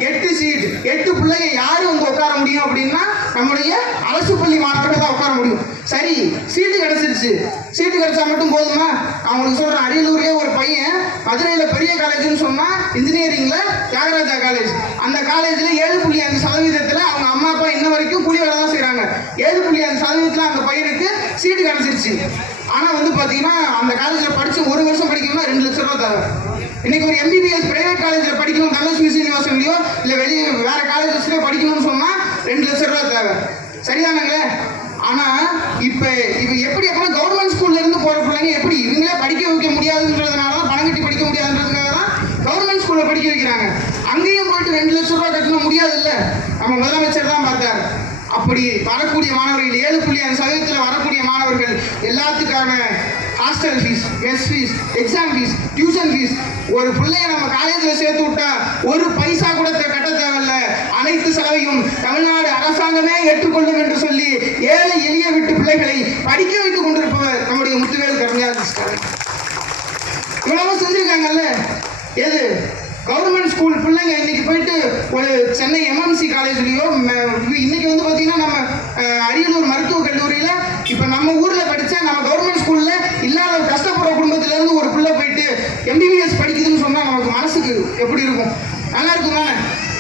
8 சீட், 8 பிள்ளைங்க யாரு வந்து உட்கார முடியும் அப்படின்னா நம்முடைய அரசு பள்ளி மாணவர்கள் தான் உட்கார முடியும். சரி, சீட்டு கிடைச்சிருச்சு, சீட்டு கிடைச்சா மட்டும் போதுமா? அவங்களுக்கு சொல்றேன், அரியலூர்லேயே ஒரு பையன் மதுரையில் பெரிய காலேஜ்னு சொன்னா இன்ஜினியரிங்ல தியாகராஜா காலேஜ், அந்த காலேஜ்ல 7.5% அவங்க அம்மா அப்பா இன்ன வரைக்கும் கூலி வேலை தான் செய்யறாங்க. 7.5% அந்த பையனுக்கு சீட்டு கிடைச்சிருச்சு. ஆனா வந்து பாத்தீங்கன்னா அந்த காலேஜ்ல படிச்சு 1 வருஷம் படிக்கணும்னா 2 லட்சம் ரூபாய் தேவை. இன்னைக்கு ஒரு MBBS பிரைவேட் காலேஜ்ல படிக்கணும், தனலட்சுமி சீனிவாசன்லயோ இல்ல வெளியே வேற காலேஜஸ்லயோ படிக்கணும்னு சொன்னா 2 லட்சம் ரூபாய் தேவை. சரிதானுங்களே? ஆனா இப்ப எப்படி எப்படின்னா கவர்மெண்ட் ஸ்கூல்ல இருந்து போற பிள்ளைங்க எப்படி இவங்களே படிக்க வைக்க முடியாதுன்றதுனால பணம் கட்டி படிக்க முடியாதுன்றதுக்காக தான் கவர்மெண்ட் ஸ்கூல்ல படிக்க வைக்கிறாங்க. அங்கேயும் போயிட்டு 2 லட்சம் ரூபாய் கட்டணும் முடியாது இல்ல, நம்ம முதலமைச்சர் தான் பார்த்தார். அப்படி வரக்கூடிய மாணவர்கள் 7.5% வரக்கூடிய மாணவர்கள் எல்லாத்துக்கான hostel fees, mess fees, exam fees, tuition fees, ஒரு பிள்ளைய நம்ம காலேஜில் சேர்த்து விட்டா ஒரு பைசா கூட கட்ட தேவையில்ல, அனைத்து செலவையும் தமிழ்நாடு அரசாங்கமே ஏற்றுக்கொள்ளும் என்று சொல்லி ஏழை எளிய விட்டு பிள்ளைகளை படிக்க வைத்துக் கொண்டிருப்பவர் நம்முடைய முத்துவேல் கருணாநிதி ஸ்டாலின். இவ்வளவு செஞ்சிருக்காங்கல்ல. எது கவர்மெண்ட் ஸ்கூல் பிள்ளைங்க இன்னைக்கு போயிட்டு ஒரு சென்னை MMC காலேஜ்லயோ இன்னைக்கு வந்து பார்த்தீங்கன்னா நம்ம அரியலூர் மருத்துவக் கல்லூரியில் இப்போ நம்ம ஊரில் படித்தா நம்ம கவர்மெண்ட் ஸ்கூலில் இல்லாத கஷ்டப்படுற குடும்பத்திலேருந்து ஒரு பிள்ளை போயிட்டு MBBS படிக்குதுன்னு சொன்னால் நமக்கு மனசுக்கு எப்படி இருக்கும்? நல்லா இருக்கும் தானே?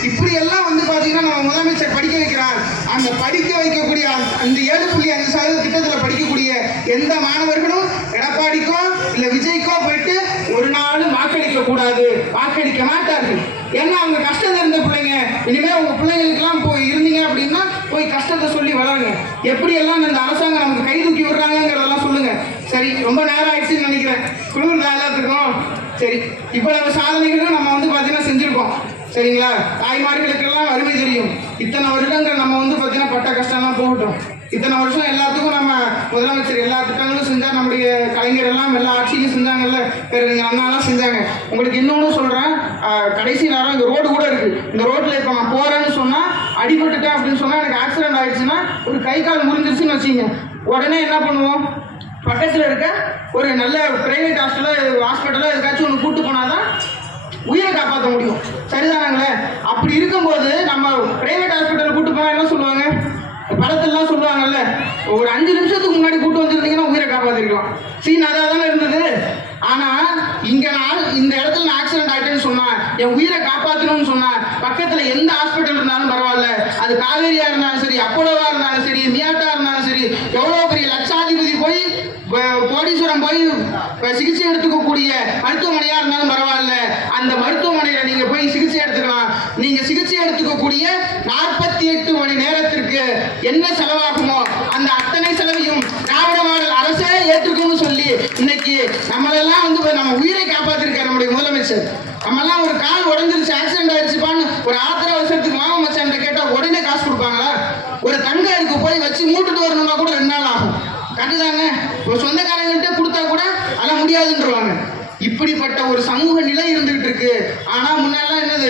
இப்படி எல்லாம் வந்து பார்த்தீங்கன்னா நம்ம முதலமைச்சர் படிக்க வைக்கிறார். அந்த படிக்க வைக்கக்கூடிய அந்த 7.5% திட்டத்தில் படிக்கக்கூடிய எந்த மாணவர்களும் எடப்பாடிக்கோ இல்லை விஜய்க்கோ போயிட்டு ஒரு நாளும் வாக்களிக்க கூடாது, வாக்களிக்க மாட்டார்கள். ஏன்னா அவங்க கஷ்டம் இருந்த பிள்ளைங்க. இனிமேல் உங்க பிள்ளைங்களுக்கெல்லாம் போய் இருந்தீங்க அப்படின்னா போய் கஷ்டத்தை சொல்லி வளருங்க. எப்படியெல்லாம் இந்த அரசாங்கம் நமக்கு கை தூக்கி விடுறாங்கிறதெல்லாம் சொல்லுங்க. சரி, ரொம்ப நேரம் ஆயிடுச்சுன்னு நினைக்கிறேன். குளிர் தான் எல்லாத்துக்கும். சரி, இப்போ நம்ம சாதனைகளும் நம்ம வந்து பார்த்தீங்கன்னா செஞ்சுருக்கோம். சரிங்களா? தாய்மார்களுக்கெல்லாம் அருமை தெரியும். இத்தனை வருடங்கள் நம்ம வந்து பார்த்தீங்கன்னா பட்ட கஷ்டம்லாம் போகட்டும். இத்தனை வருஷம் எல்லாத்துக்கும் நம்ம முதலமைச்சர் எல்லா திட்டங்களும் செஞ்சால், நம்முடைய கலைஞர் எல்லாம் எல்லா ஆட்சியும் செஞ்சாங்கல்ல, பேரறிஞர் அண்ணாலாம் செஞ்சாங்க. உங்களுக்கு இன்னொன்று சொல்கிறேன், கடைசி நேரம் இந்த ரோடு கூட இருக்குது. இந்த ரோட்டில் இப்போ நான் போகிறேன்னு சொன்னால் அடிபட்டுட்டேன் அப்படின்னு சொன்னா, எனக்கு ஆக்சிடென்ட் ஆயிடுச்சுன்னா, ஒரு கை கால் முறிஞ்சிருச்சுன்னு வச்சுங்க, உடனே என்ன பண்ணுவோம்? பக்கத்தில் இருக்க ஒரு நல்ல பிரைவேட் ஹாஸ்பிட்டலோ எதுக்காச்சும் ஒன்று கூட்டு போனாதான் உயிரை காப்பாற்ற முடியும். சரிதானாங்களே? அப்படி இருக்கும்போது நம்ம பிரைவேட் ஹாஸ்பிட்டல் கூட்டு போனா என்ன சொல்லுவாங்க? படத்திலாம் சொல்லுவாங்கல்ல, ஒரு 5 நிமிஷத்துக்கு முன்னாடி கூட்டு வந்துருந்தீங்கன்னா உயிரை காப்பாற்றிருக்கலாம். சீன் அதாக தானே இருந்தது. ஆனால் இங்கே நான் இந்த இடத்துல நான் ஆக்சிடென்ட் ஆகிட்டேன்னு சொன்னேன், என் உயிரை காப்பாற்றணும்னு சொன்னேன், பக்கத்தில் எந்த ஹாஸ்பிட்டல் இருந்தாலும் பரவாயில்ல, அது காவேரியா இருந்தாலும் சரி, அப்போலோவா இருந்தாலும் சரி, மியாட்டா இருந்தாலும் சரி, எவ்வளோ பெரிய லட்சாதிபதி போய் கோடீஸ்வரம் போய் சிகிச்சை எடுத்துக்கக்கூடிய மருத்துவமனையா இருந்தாலும் பரவாயில்ல, அந்த மருத்துவமனையில நீங்க போய் சிகிச்சை எடுத்துக்கலாம். நீங்க சிகிச்சை எடுத்துக்கக்கூடிய 48 மணி நேரத்திற்கு என்ன செலவாகுமோ அந்த அத்தனை செலவையும் திராவிட மாடல் அரசே ஏற்றுக்கும்னு சொல்லி இன்னைக்கு நம்மளெல்லாம் நம்ம உயிரை காப்பாத்திருக்காரு நம்முடைய முதலமைச்சர். நம்மெல்லாம் ஒரு கால் உடஞ்சிருச்சு, ஆக்சிடென்ட் ஆயிடுச்சுப்பான்னு ஒரு ஆத்திர அவசரத்துக்கு மாமா மச்சான் கேட்டா உடனே காசு கொடுப்பாங்களா? ஒரு தங்க அதுக்கு போய் வச்சு மூட்டுட்டு வரணும்னா கூட 2 நாள் ஆகும். கட்டுதாங்க. ஒரு சொந்தக்காரங்கள்ட்ட கொடுத்தா கூட அதெல்லாம் முடியாதுன்றவாங்க. இப்படிப்பட்ட ஒரு சமூக நிலை இருந்துகிட்டு இருக்கு. ஆனா முன்னெல்லாம் என்னது,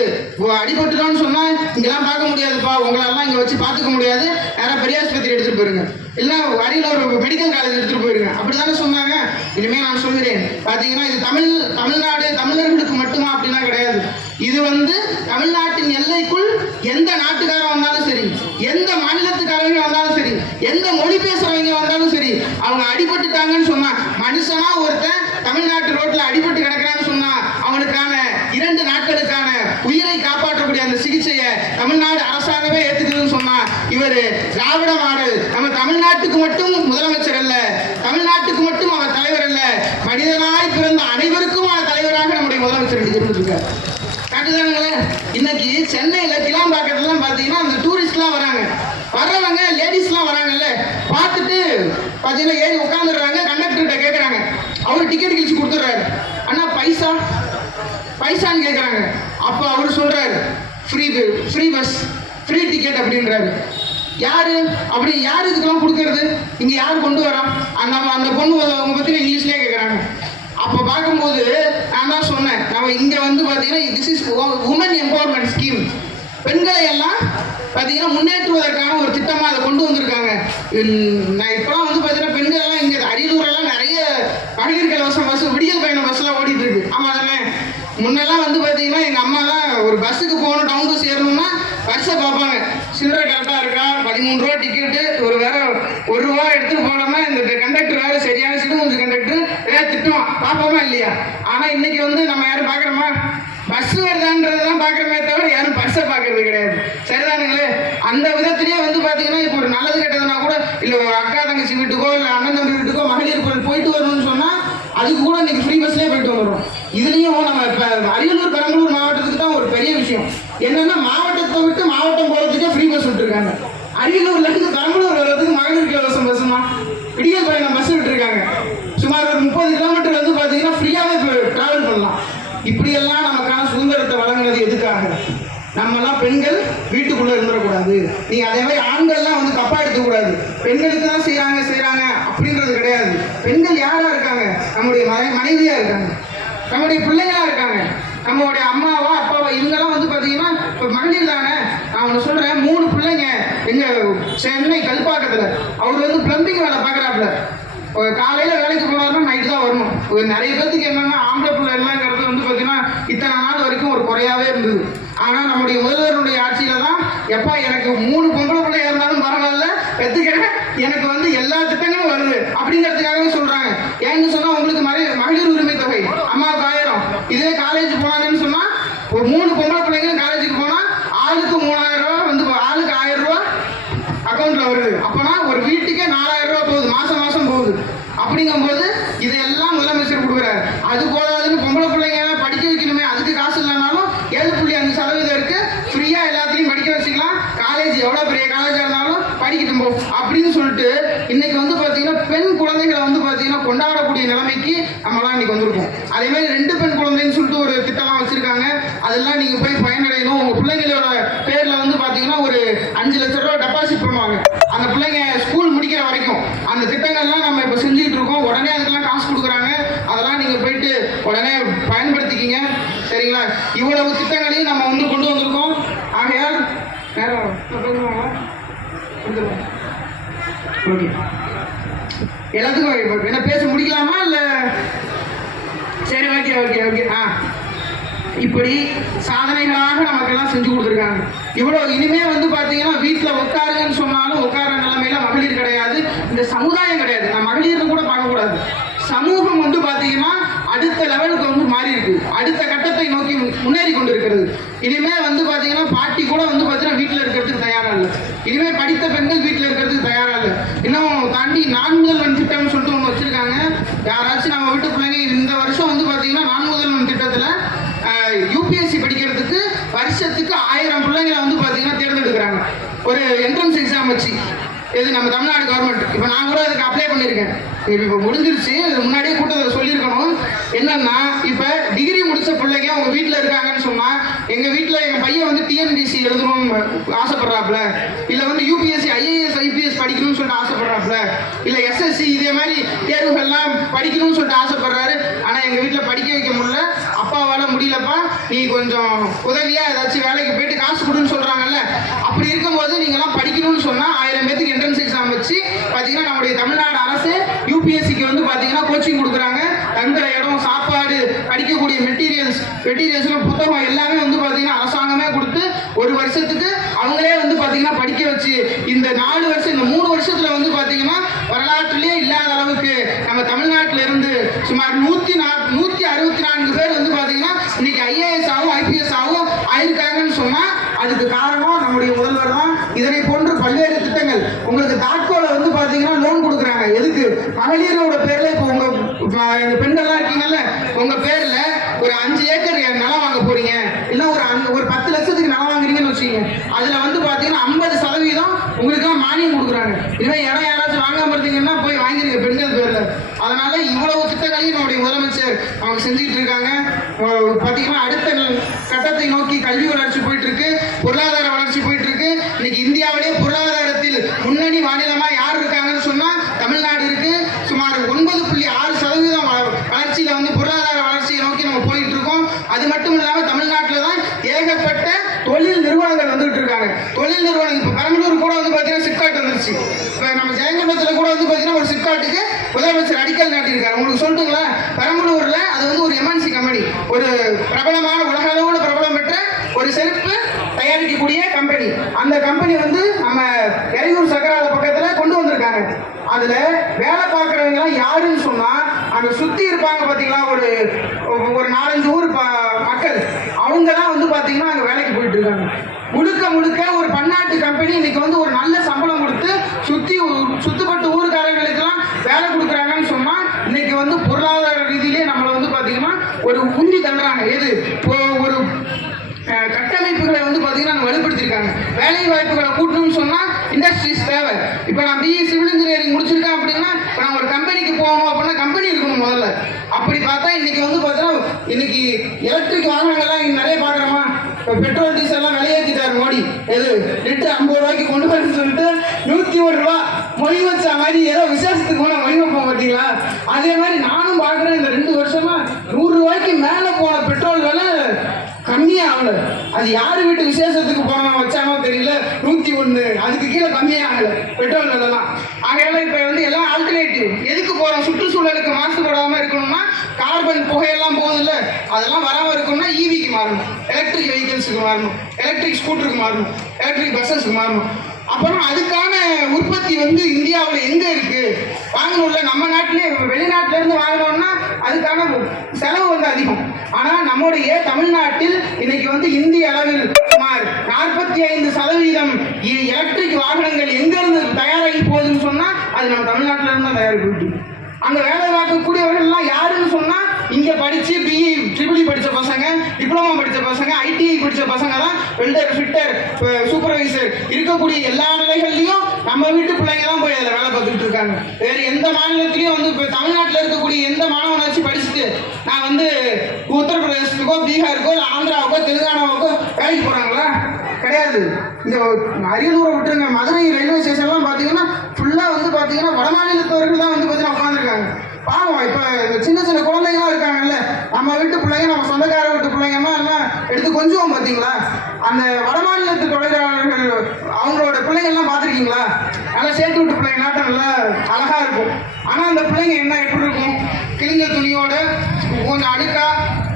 அடிபட்டுட்டோம்னு சொன்னா இங்கெல்லாம் பார்க்க முடியாதுப்பா, உங்களெல்லாம் இங்க வச்சு பார்த்துக்க முடியாது, யாராவது பெரிய ஆஸ்பத்திரி எடுத்துட்டு போயிருங்க, இல்லை அருகில் ஒரு மெடிக்கல் காலேஜ் எடுத்துட்டு போயிருங்க, அப்படிதானே சொன்னாங்க. இனிமே நான் சொல்கிறேன், பாத்தீங்கன்னா இது தமிழ்நாடு தமிழர்களுக்கு மட்டுமா அப்படின்னா கிடையாது. இது தமிழ்நாட்டின் எல்லைக்குள் எந்த நாட்டுக்காரன் வந்தாலும் சரி, எந்த மாநிலத்துக்காரங்க வந்தாலும் சரி, எந்த மொழி பேசுறவங்க வந்தாலும் சரி, அவங்க அடிபட்டுட்டாங்கன்னு சொன்னா, மனுஷனா ஒருத்தன் தமிழ்நாட்டு ரோட்ல அடிபட்டு கிடக்கிறான்னு சொன்னா அவனுக்கான 2 நாட்களுக்கான உயிரை காப்பாற்றக்கூடிய அந்த சிகிச்சையை தமிழ்நாடு அரசாங்கமே ஏத்துக்குதுன்னு சொன்னா, இவரு திராவிட மாடல் நம்ம தமிழ்நாட்டுக்கு மட்டும் முதலமைச்சர் அல்ல, தமிழ்நாட்டுக்கு மட்டும் அவர் தலைவர் அல்ல, மனிதனாய் பிறந்த அனைவருக்கும் அவர் தலைவராக நம்முடைய முதலமைச்சர் இருந்திருக்கார். காட்டுதானுங்களே. இன்னைக்கு சென்னையில கிளாம்பாக்கத்துலாம் பாத்தீங்கன்னா அந்த டூரிஸ்ட்லாம் வர்றவங்க லேடிஸ்லாம் வராங்கல்ல, பார்த்துட்டு பாத்தீங்கன்னா ஏறி உட்காந்துடுறாங்க. கண்டக்டர்கிட்ட கேட்கறாங்க, அவரு டிக்கெட் கிழிச்சு கொடுத்துட்றாரு. அண்ணா பைசான்னு கேட்கறாங்க. அப்போ அவரு சொல்றாரு, ஃப்ரீ பஸ், ஃப்ரீ டிக்கெட் அப்படின்றாரு. யாரு அப்படி, யாரு இதுக்கெல்லாம் கொடுக்கறது? இங்க யாரு கொண்டு வரா? அந்த பொண்ணு அவங்க பத்தி இங்கிலீஷ்லயே கேட்கறாங்க. அப்போ பார்க்கும்போது நான் தான் சொன்னேன், நம்ம இங்க பாத்தீங்கன்னா this is woman empowerment scheme. பெண்களை எல்லாம் பார்த்தீங்கன்னா முன்னேற்றுவதற்கான ஒரு திட்டமாக அதை கொண்டு வந்திருக்காங்க. நான் இப்போலாம் பார்த்தீங்கன்னா பெண்கள் எல்லாம் இங்கே அரியலூரெல்லாம் நிறைய மகளிர் கலவசம் பஸ், விடியல் பயணம் பஸ்லாம் ஓடிட்டு இருக்கு. ஆமாம் தானே? முன்னெல்லாம் பார்த்தீங்கன்னா எங்கள் அம்மாலாம் ஒரு பஸ்ஸுக்கு போகணும், டவுனுக்கு சேரணும்னா பஸ்ஸை பார்ப்பாங்க, சில்லறை கரெக்டாக இருக்கா, 13 ரூபா டிக்கெட்டு, வேற 1 ரூபா எடுத்துகிட்டு போனோம்னா இந்த கண்டக்டர் வேறு சரியான சிடுமூஞ்சி கண்டக்டர் ஏதாவது திட்டுவான், பார்ப்போமா இல்லையா? ஆனால் இன்னைக்கு நம்ம யாரும் பார்க்குறோமா? பஸ் வருதான்றதான் பார்க்குறமே தவிர யாரும் பஸ்ஸை பார்க்கறது கிடையாது. சரிதானுங்களே? அந்த விதத்திலேயே பார்த்தீங்கன்னா இப்போ ஒரு நல்லது கெட்டதுன்னா கூட, இல்லை ஒரு அக்கா தங்கச்சி வீட்டுக்கோ இல்லை அண்ணன் தம்பி வீட்டுக்கோ மகளிர் கோயில் போயிட்டு வரணும்னு சொன்னால் அதுக்கு கூட இன்னைக்கு ஃப்ரீ பஸ்லேயே போயிட்டு வந்துடும். இதுலேயும் நம்ம இப்போ அரியலூர் பெரம்பலூர் மாவட்டத்துக்கு தான் ஒரு பெரிய விஷயம் என்னன்னா, மாவட்டத்தை விட்டு மாவட்டம் போகிறதுக்கே ஃப்ரீ பஸ் விட்டுருக்காங்க. அரியலூர்லேருந்து பெரம்பலூர் வர்றதுக்கு மகளிர் இலவசம் பஸ்ஸுமா, விடியல் பயணம் பஸ் விட்டுருக்காங்க. சுமார் ஒரு 30 கிலோமீட்டர் பார்த்தீங்கன்னா ஃப்ரீயாகவே ட்ராவல் பண்ணலாம். இப்படியெல்லாம் நமக்கான சுதந்திரத்தை வழங்குறது எதுக்காக? நம்மெல்லாம் பெண்கள் வீட்டுக்குள்ள இருந்துடக்கூடாது. நீங்க அதே மாதிரி ஆண்கள்லாம் தப்பா எடுத்துக்கூடாது. பெண்களுக்கு தான் செய்யறாங்க அப்படின்றது கிடையாது. பெண்கள் யாரா இருக்காங்க? நம்முடைய மனைவியா இருக்காங்க, நம்முடைய பிள்ளைகளா இருக்காங்க, நம்மளுடைய அம்மாவா அப்பாவா, இவங்கெல்லாம் பார்த்தீங்கன்னா இப்போ மகளிர் தானே. நான் ஒன்று சொல்றேன், 3 பிள்ளைங்க எங்க சென்னை கல்பாக்கத்துல, அவர் பிளம்பிங் வேலை பார்க்குறாப்புல. காலையில வேலைக்கு போனாலும் நைட்டு தான் வரணும். நிறைய பேருக்கு என்னன்னா ஆம்பளை பிள்ளை எல்லாங்கிறது பார்த்தீங்கன்னா இத்தனை நாள் வரைக்கும் ஒரு குறையாவே இருந்தது. ஆனால் நம்முடைய முதல்வருடைய ஆட்சியில தான், எப்பா எனக்கு 3 பொம்பளை பிள்ளை இருந்தாலும் பரவாயில்ல, பெற்றுக்கிறேன், எனக்கு எல்லா திட்டங்களும் வருது அப்படிங்கிறதுக்காகவே சொல்றாங்க. ஏன்னு சொன்னா உங்களுக்கு மகளிர் உரிமை தொகை அம்மாவுக்கு 1000, இதே காலேஜ் போனாங்கன்னு சொன்னா ஒரு 3 பொம்பளை பிள்ளைங்களும் காலேஜுக்கு போனா ஆளுக்கு 3000 ரூபா ஆளுக்கு 1000 ரூபா அக்கௌண்ட்ல வருது. அப்பனா ஒரு வீட்டுக்கே 4000 ரூபா போகுது, மாசம் போகுது. அப்படிங்கும்போது இதெல்லாம் முதலமைச்சர் கொடுக்குறாரு. அது போதாதுன்னு பொம்பளை பிள்ளைங்க படிக்க வைக்கணுமே, அதுக்கு காசு இல்லைனாலும் 7.5% இருக்கு, ஃப்ரீயா எல்லாத்தையும் படிக்க வச்சுக்கலாம், காலேஜ் எவ்வளவு பெரிய காலேஜா இருந்தாலும் படிக்கட்டும் போ அப்படின்னு சொல்லிட்டு இன்னைக்கு பார்த்தீங்கன்னா பெண் குழந்தைகளை பார்த்தீங்கன்னா கொண்டாடக்கூடிய நிலைமைக்கு நம்மலாம் இன்னைக்கு வந்திருக்கோம். அதே மாதிரி 2 பெண் குழந்தைன்னு சொல்லிட்டு ஒரு திட்டம்லாம் வச்சிருக்காங்க. அதெல்லாம் நீங்க போய் பயனடையணும். உங்க பிள்ளைங்களோட பேர்ல பார்த்தீங்கன்னா ஒரு 5 லட்சம் ரூபாய் டெபாசிட் பண்ணுவாங்க. அந்த பிள்ளைங்க ஸ்கூல் முடிக்கிற வரைக்கும் அந்த திட்டங்கள்லாம் நம்ம இப்போ செஞ்சுட்டு இருக்கோம். உடனே அதுக்கெல்லாம் காசு கொடுக்குறாங்க. அதெல்லாம் நீங்க போயிட்டு உடனே பயன்படுத்திக்கிங்க. சரிங்களா? இவ்வளவு திட்டங்களையும் நம்ம கொண்டு வந்திருக்கோம். ஆகையால் ஓகே, எல்லாத்துக்கும் என்ன பேச முடிக்கலாமா இல்லை? சரி, ஓகே ஓகே ஓகே. இப்படி சாதனைகளாக நமக்கெல்லாம் செஞ்சு கொடுத்துருக்காங்க. இவ்வளோ இனிமே வந்து பார்த்தீங்கன்னா வீட்டில் உட்காருங்கன்னு சொன்னாலும் உட்கார நிலைமையில மகளிர் கிடையாது, இந்த சமுதாயம் கிடையாது. நான் மகளிர்னு கூட பார்க்கக்கூடாது. சமூகம் வந்து பார்த்தீங்கன்னா அடுத்த லெவலுக்கு வந்து மாறி இருக்கு, அடுத்த கட்டத்தை நோக்கி முன்னேறி கொண்டு இருக்கிறது. இனிமே வந்து பார்த்தீங்கன்னா பாட்டி கூட வந்து பார்த்தீங்கன்னா வீட்டில் இருக்கிறதுக்கு தயாரா இல்லை. இனிமே படித்த பெண்கள் வீட்டில் இருக்கிறதுக்கு தயாரா இல்லை. இன்னும் தாண்டி நான் முதல்வன் திட்டம்னு சொல்லிட்டு ஒன்று வச்சிருக்காங்க. யாராச்சும் நம்ம வீட்டு பிள்ளைங்க இந்த வருஷம் வந்து பார்த்தீங்கன்னா நான் முதல்வன் திட்டத்தில் யூபிஎஸ்சி படிக்கிறதுக்கு வருஷத்துக்கு 1000 பிள்ளைங்களை வந்து பார்த்தீங்கன்னா தேர்ந்தெடுக்கிறாங்க ஒரு என்ட்ரன்ஸ் எக்ஸாம் வச்சு. இது நம்ம தமிழ்நாடு கவர்மெண்ட். இப்போ நான் கூட அதுக்கு அப்ளை பண்ணியிருக்கேன். இப்போ முடிஞ்சிருச்சு, இது முன்னாடியே கூட்டத்தில் சொல்லியிருக்கணும். என்னன்னா, இப்போ டிகிரி முடிச்ச பிள்ளைங்க உங்கள் வீட்டில் இருக்காங்கன்னு சொன்னால், எங்கள் வீட்டில் எங்கள் பையன் வந்து டிஎன்பிசி எழுதணும்னு ஆசைப்படுறாப்புல, இல்லை வந்து யூபிஎஸ்சி ஐஏஎஸ் ஐபிஎஸ் படிக்கணும்னு சொல்லிட்டு ஆசைப்படுறாப்புல, இல்லை எஸ்எஸ்சி இதே மாதிரி தேர்வுகள்லாம் படிக்கணும்னு சொல்லிட்டு ஆசைப்படுறாரு. ஆனால் எங்கள் வீட்டில் படிக்க வைக்க முடியல, அப்பாவால் முடியலப்பா, நீ கொஞ்சம் உதவியாக ஏதாச்சும் வேலைக்கு போயிட்டு காசு கொடுன்னு சொல்கிறாங்கல்ல. அப்படி இருக்கும்போது நீங்கள்லாம் படிக்கணும்னு சொன்னால் 1000 பேருக்கு என்ட்ரன்ஸ் எக்ஸாம் வச்சு பார்த்தீங்கன்னா நம்முடைய தமிழ்நாடு அரசு யூபிஎஸ்சிக்கு வந்து பார்த்தீங்கன்னா கோச்சிங் கொடுக்குறாங்க. தங்குற இடம், சாப்பாடு, படிக்கக்கூடிய மெட்டீரியல்ஸ் புத்தகம் எல்லாமே வந்து பார்த்தீங்கன்னா அரசாங்கமே கொடுத்து ஒரு வருஷத்துக்கு அவங்களே வந்து பார்த்தீங்கன்னா படிக்க வச்சு இந்த 4 வருஷம், இந்த 3 வருஷத்தில் வந்து பார்த்தீங்கன்னா வரலாற்றிலே இல்லாத அளவுக்கு நம்ம தமிழ்நாட்டில் இருந்து சுமார் 164 பேர் வந்து பார்த்தீங்கன்னா இன்னைக்கு ஐஏஎஸ் ஆகும் ஐபிஎஸ் ஆகும் ஆயிருக்காங்கன்னு சொன்னால் அதுக்கு காரணம் நம்முடைய முதல்வர் தான். இதனை போன்று பல்வேறு திட்டங்கள். உங்களுக்கு தாட்கோல வந்து பார்த்தீங்கன்னா லோன் கொடுக்குறாங்க. எதுக்கு? மகளிரோட பேரில் இப்போ உங்கள் பெண்கள்லாம் இருக்கீங்கல்ல, உங்கள் பேரில் ஒரு 5 ஏக்கர் நிலம் வாங்க போறீங்க, இல்லை ஒரு 10 லட்சத்துக்கு நிலம் வாங்குறீங்கன்னு வச்சுக்கோங்க. அதில் வந்து பார்த்தீங்கன்னா 50% உங்களுக்குலாம் மானியம் கொடுக்குறாங்க. இனிமேல் இடம் யாராச்சும் வாங்காம இருந்தீங்கன்னா போய் வாங்கிருங்க பெண்கள் பேரில். அதனால இவ்வளவு திட்டங்களையும் நம்முடைய முதலமைச்சர் அவங்க செஞ்சுட்டு இருக்காங்க. பார்த்தீங்கன்னா அடுத்த கட்டத்தை நோக்கி கல்வி வளர்ச்சி போயிட்டு இருக்கு, பொருளாதார வளர்ச்சி போயிட்டு இருக்கு. இன்னைக்கு இந்தியாவிலே பொருளாதாரத்தில் முன்னணி மாநிலமா யார் இருக்காங்கன்னு சொன்னா தமிழ்நாடு இருக்கு. சுமார் 9.6% வளர்ச்சியில வந்து பொருளாதார வளர்ச்சியை நோக்கி நம்ம போயிட்டு இருக்கோம். அது மட்டும் இல்லாம தமிழ்நாட்டில் தான் ஏகப்பட்ட தொழில் நிறுவனங்கள் வந்துட்டு இருக்காங்க. தொழில் நிறுவனம் இப்போ பெரம்பலூர் கூட வந்து பார்த்தீங்கன்னா சிப்காட் வந்துருச்சு. இப்போ நம்ம ஜெயங்கொண்டத்தில் கூட வந்து பார்த்தீங்கன்னா ஒரு சிப்காட்டுக்கு முதலமைச்சர் அடிக்கல் நாட்டியிருக்காரு. உங்களுக்கு சொல்லிட்டுங்களா, பெரம்பலூர்ல அது வந்து ஒரு எம்என்சி கம்பெனி, ஒரு பிரபலமான உலக அளவில் பிரபலம் பெற்ற ஒரு செருப்பு தயாரிக்கக்கூடிய கம்பெனி. அந்த கம்பெனி வந்து நம்ம எறையூர் சக்கரால பக்கத்தில் கொண்டு வந்திருக்காங்க. அதுல வேலை பார்க்குறவங்க யாருன்னு சொன்னா அங்க சுத்தி இருப்பாங்க பார்த்தீங்களா, ஒரு 4-5 ஊர் மக்கள். அவங்க தான் வந்து பார்த்தீங்கன்னா அங்கே வேலைக்கு போயிட்டு இருக்காங்க. முழுக்க ஒரு பன்னாட்டு கம்பெனி இன்னைக்கு வந்து ஒரு நல்ல சம்பளம் கொடுத்து சுத்துப்பட்டு ஊருக்காரங்களுக்கெல்லாம் வேலை கொடுக்குறாங்கன்னு சொன்னா இன்னைக்கு வந்து பொருளாதார ரீதியிலே நம்மளை வந்து பார்த்தீங்கன்னா ஒரு உந்தி தள்ளுறாங்க. எது? ஒரு கட்டமைப்புகளை வந்து பார்த்தீங்கன்னா வலுப்படுத்திருக்காங்க. வேலை வாய்ப்புகளை கூட்டணும்னு சொன்னால் இண்டஸ்ட்ரீஸ் தேவை. இப்போ நான் பிஇ சிவில் இன்ஜினியரிங் முடிச்சிருக்கேன் அப்படின்னா இப்போ நான் ஒரு கம்பெனிக்கு போகணும் அப்படின்னா கம்பெனி இருக்கணும் முதல்ல. அப்படி பார்த்தா இன்னைக்கு வந்து பார்த்தீங்கன்னா இன்னைக்கு எலக்ட்ரிக் வாகனங்கள்லாம் நிறைய பார்க்குறோமா. இப்போ பெட்ரோல் டீசல்லாம் விலையேற்றிட்டாரு மோடி. எது? லிட்டர் 50 ரூபாய்க்கு கொண்டு வரணும்னு சொல்லிட்டு 101 ரூபா மொழி வச்ச மாதிரி ஏதோ விசேஷத்துக்கு போனால் மொழி வைப்போம் பார்த்தீங்களா. அதே மாதிரி நானும் பார்க்குறேன் இந்த 2 வருஷமா 100 ரூபாய்க்கு மேலே போன பெட்ரோல் விலை கம்மியா ஆகல. அது யாரு வீட்டு விசேஷத்துக்கு போன வச்சானோ தெரியல, 101 அதுக்கு கீழே கம்மியா ஆகல பெட்ரோல் விலைலாம். ஆகையால இப்ப வந்து எல்லாம் ஆல்டர்னேட்டிவ். எதுக்கு போறோம்? சுற்றுச்சூழலுக்கு மாசுபடாம இருக்கணும்னா கார்பன் புகையெல்லாம் போகுதுல்ல, அதெல்லாம் வராம இருக்கணும்னா ஈவிக்கு மாறணும், எலக்ட்ரிக் வெஹிக்கிள்ஸுக்கு மாறணும், எலக்ட்ரிக் ஸ்கூட்டருக்கு மாறணும், எலக்ட்ரிக் பஸ்ஸஸ்க்கு மாறணும். அப்புறம் அதுக்கான உற்பத்தி வந்து இந்தியாவில் எங்க இருக்கு? வாங்கணும்ல, நம்ம நாட்டிலே வெளிநாட்டில இருந்து வாங்கணும்னா அதுக்கான செலவு வந்து அதிகம். ஆனா நம்முடைய தமிழ்நாட்டில் இன்னைக்கு வந்து இந்திய அளவில் சுமார் 45% எலக்ட்ரிக் வாகனங்கள் எங்க இருந்து தயாராகி போகுதுன்னு சொன்னா அது நம்ம தமிழ்நாட்டில இருந்து தான் தயாரிப்பு. அங்க வேலை பார்க்கக்கூடியவர்கள் எல்லாம் யாருன்னு சொன்னா இங்க படிச்சு பிஇ ட்ரிபிள் படிச்ச பசங்க, டிப்ளமோ படிச்ச பசங்க, ஐடிஐ படிச்ச பசங்க தான் வெல்டர், ஃபிட்டர், சூப்பர்வைசர் இருக்கக்கூடிய எல்லா நிலைகள்லையும் நம்ம வீட்டு பிள்ளைங்க தான் போய் அதில் வேலை பார்த்துட்டு இருக்காங்க. வேறு எந்த மாநிலத்திலையும் வந்து இப்போ தமிழ்நாட்டில் இருக்கக்கூடிய எந்த மாணவனாச்சும் படிச்சுட்டு நான் வந்து உத்தரப்பிரதேசத்துக்கோ பீகாருக்கோ இல்லை ஆந்திராவுக்கோ தெலுங்கானாவுக்கோ வேலைக்கு போகிறாங்களா? கிடையாது. இந்த அரியலூரை விட்டுருங்க, மதுரை ரயில்வே ஸ்டேஷன்லாம் பார்த்தீங்கன்னா ஃபுல்லாக வந்து பார்த்தீங்கன்னா வட மாநிலத்தவர்கள் தான் வந்து பார்த்தீங்கன்னா உட்காந்துருக்காங்க. பாவம். இப்போ சின்ன சின்ன குழந்தைங்களாம் இருக்காங்கல்ல, நம்ம வீட்டு பிள்ளைங்க, நம்ம சொந்தக்கார வீட்டு பிள்ளைங்கன்னா எல்லாம் எடுத்து கொஞ்சம் பார்த்தீங்களா அந்த வடமாநிலத்து தொழிலாளர்கள் அவங்களோட பிள்ளைங்கள்லாம் பார்த்துருக்கீங்களா? நல்லா சேர்த்து விட்டு பிள்ளைங்க நாட்டம் நல்லா அழகாக இருக்கும். ஆனால் அந்த பிள்ளைங்க என்ன எப்படி இருக்கும்? கிழிஞ்ச துணியோட கொஞ்சம் அழுக்கா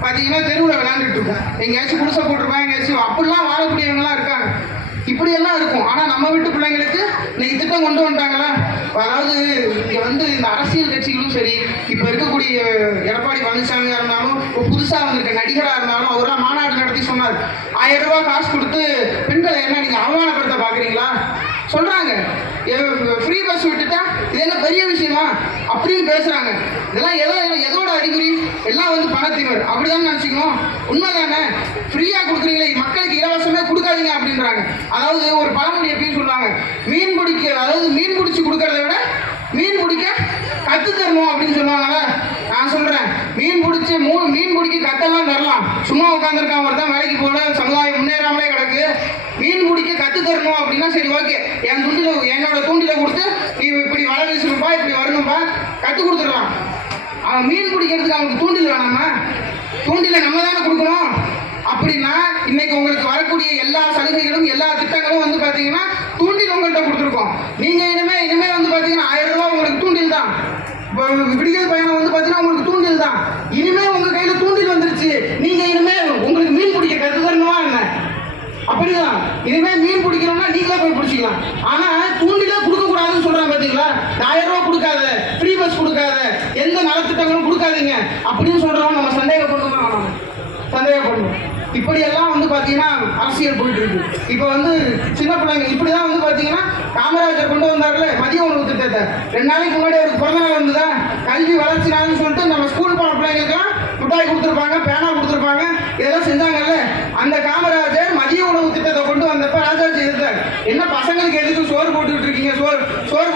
பார்த்தீங்கன்னா தெருவில் விளையாண்டுட்டு இருக்கும். எங்கேயாச்சும் குடிசை போட்டிருப்பாங்க, எங்கேயாச்சும் அப்படிலாம் வாழக்கூடியவங்களாம் இருக்காங்க. இப்படியெல்லாம் இருக்கும். ஆனால் நம்ம வீட்டு பிள்ளைங்களுக்கு இன்னைக்கு திட்டம் கொண்டு வந்துட்டாங்களா? அதாவது இங்கே வந்து இந்த அரசியல் கட்சிகளும் சரி, இப்போ இருக்கக்கூடிய எடப்பாடி பழனிசாமியாக இருந்தாலும், புதுசாக வந்திருக்க நடிகராக இருந்தாலும், அவரெல்லாம் மாநாடு நடத்தி சொன்னார், 1000 ரூபாய் காசு கொடுத்து பெண்களை என்ன நீங்கள் அவமானப்படுத்த பார்க்குறீங்களா சொல்கிறாங்க. ஃப்ரீ பஸ் விட்டுட்டா இது என்ன பெரிய விஷயமா அப்படின்னு பேசுகிறாங்க. இதெல்லாம் எதோட அறிகுறி? எல்லாம் வந்து பணத்தினர் அப்படிதான் நினச்சிக்கணும். உண்மைதானே? ஃப்ரீயாக கொடுக்குறீங்களே, மக்களுக்கு இலவசமே கொடுக்காதீங்க அப்படின்றாங்க. அதாவது ஒரு பழமொழி எப்படின்னு சொல்லுவாங்க, மீன் பிடிக்க, அதாவது மீன் பிடிச்சி கொடுக்கறத விட மீன் பிடிக்க கற்று தரணும் அப்படின்னு சொல்லுவாங்கல்ல. நான் சொல்கிறேன், மீன் பிடிக்க கத்தெல்லாம் தரலாம். சும்மா உட்காந்துருக்கான் ஒருத்தன், வேலைக்கு போல, சமுதாயம் முன்னேறாமலே கிடக்கு. மீன் பிடிக்க கற்று தரணும் அப்படின்னா சரி, ஓகே, என்னோட தூண்டில கொடுத்து நீ இப்படி வலை வீசணும்பா, இப்படி வரணும்பா, கற்றுக் கொடுத்துடலாம். அவன் மீன் பிடிக்கிறதுக்கு அவனுக்கு தூண்டில் வேணாமா? தூண்டில நம்ம தானே கொடுக்கணும். அப்படின்னா இன்னைக்கு உங்களுக்கு வரக்கூடிய எல்லா சலுகைகளும் எல்லா திட்டங்களும் வந்து பார்த்தீங்கன்னா தூண்டில் உங்கள்கிட்ட கொடுத்துருக்கோம். நீங்கள் இனிமே வந்து பார்த்தீங்கன்னா 1000 ரூபாய் உங்களுக்கு தூண்டில் தான். விடியல் பயணம் வந்து பார்த்தீங்கன்னா உங்களுக்கு தூண்டில் தான். இனிமே உங்க கையில் தூண்டில் வந்துருச்சு. நீங்கள் இனிமே உங்களுக்கு மீன் பிடிக்க கற்று தரணுமா என்ன? அப்படிதான். இனிமே மீன் பிடிக்கணும்னா நீங்களே போய் பிடிச்சிக்கலாம். ஆனா தூண்டிலே கொடுக்க கூடாதுன்னு சொல்றாங்க. பாத்தீங்களா? 1000 ரூபாய் கொடுக்காத, ஃப்ரீ பஸ் கொடுக்காத, எந்த நலத்திட்டங்களும் கொடுக்காதீங்க அப்படின்னு சொல்றோம். நம்ம சந்தேகப்படணும். இப்படியெல்லாம் வந்து பார்த்தீங்கன்னா அரசியல் போயிட்டு இருக்கு. இப்போ வந்து சின்ன பிள்ளைங்க இப்படிதான் வந்து பார்த்தீங்கன்னா காமராஜர் கொண்டு வந்தார்ல மதிய உணவு திட்டத்தை. 2 நாளைக்கு முன்னாடி அவருக்கு பிறந்த நாள் வந்துதா, கல்வி வளர்ச்சி நாள்னு சொல்லிட்டு நம்ம ஸ்கூல் போன பிள்ளைங்களுக்குலாம் மிட்டாய் கொடுத்துருப்பாங்க, பேனா கொடுத்துருப்பாங்க, இதெல்லாம் செஞ்சாங்கல்ல. அந்த காமராஜர் மதிய உணவு திட்டத்தை கொண்டு வந்தப்ப ராஜாஜி இருந்தார். என்ன பசங்களுக்கு எதுக்கு சோறு போட்டுக்கிட்டு இருக்கீங்க? சோறு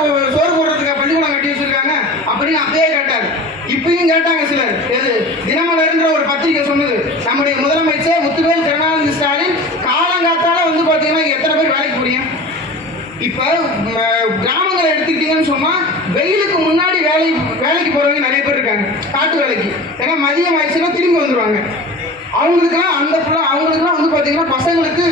போடுறதுக்கு பள்ளிக்கூடம் கட்டி வச்சிருக்காங்க அப்படின்னு அப்பயே கேட்டார். இப்பயும் கேட்டாங்க சிலர். எது தினமலர்ன்ற ஒரு பத்திரிகை சொன்னது, நம்முடைய முதலமைச்சர் முத்துவேல் கருணாநிதி ஸ்டாலின் காலங்காத்தால வந்து பார்த்தீங்கன்னா எத்தனை பேர் வேலைக்கு போறீங்க? இப்போ கிராமங்களை எடுத்துக்கிட்டீங்கன்னு சொன்னா வெயிலுக்கு முன்னாடி வேலைக்கு போறவங்க நிறைய பேர் இருக்காங்க, காட்டு வேலைக்கு. ஏன்னா மதியம் ஆயிடுச்சுன்னா திரும்பி வந்துடுவாங்க. அவங்களுக்குலாம் வந்து பார்த்தீங்கன்னா பசங்களுக்கு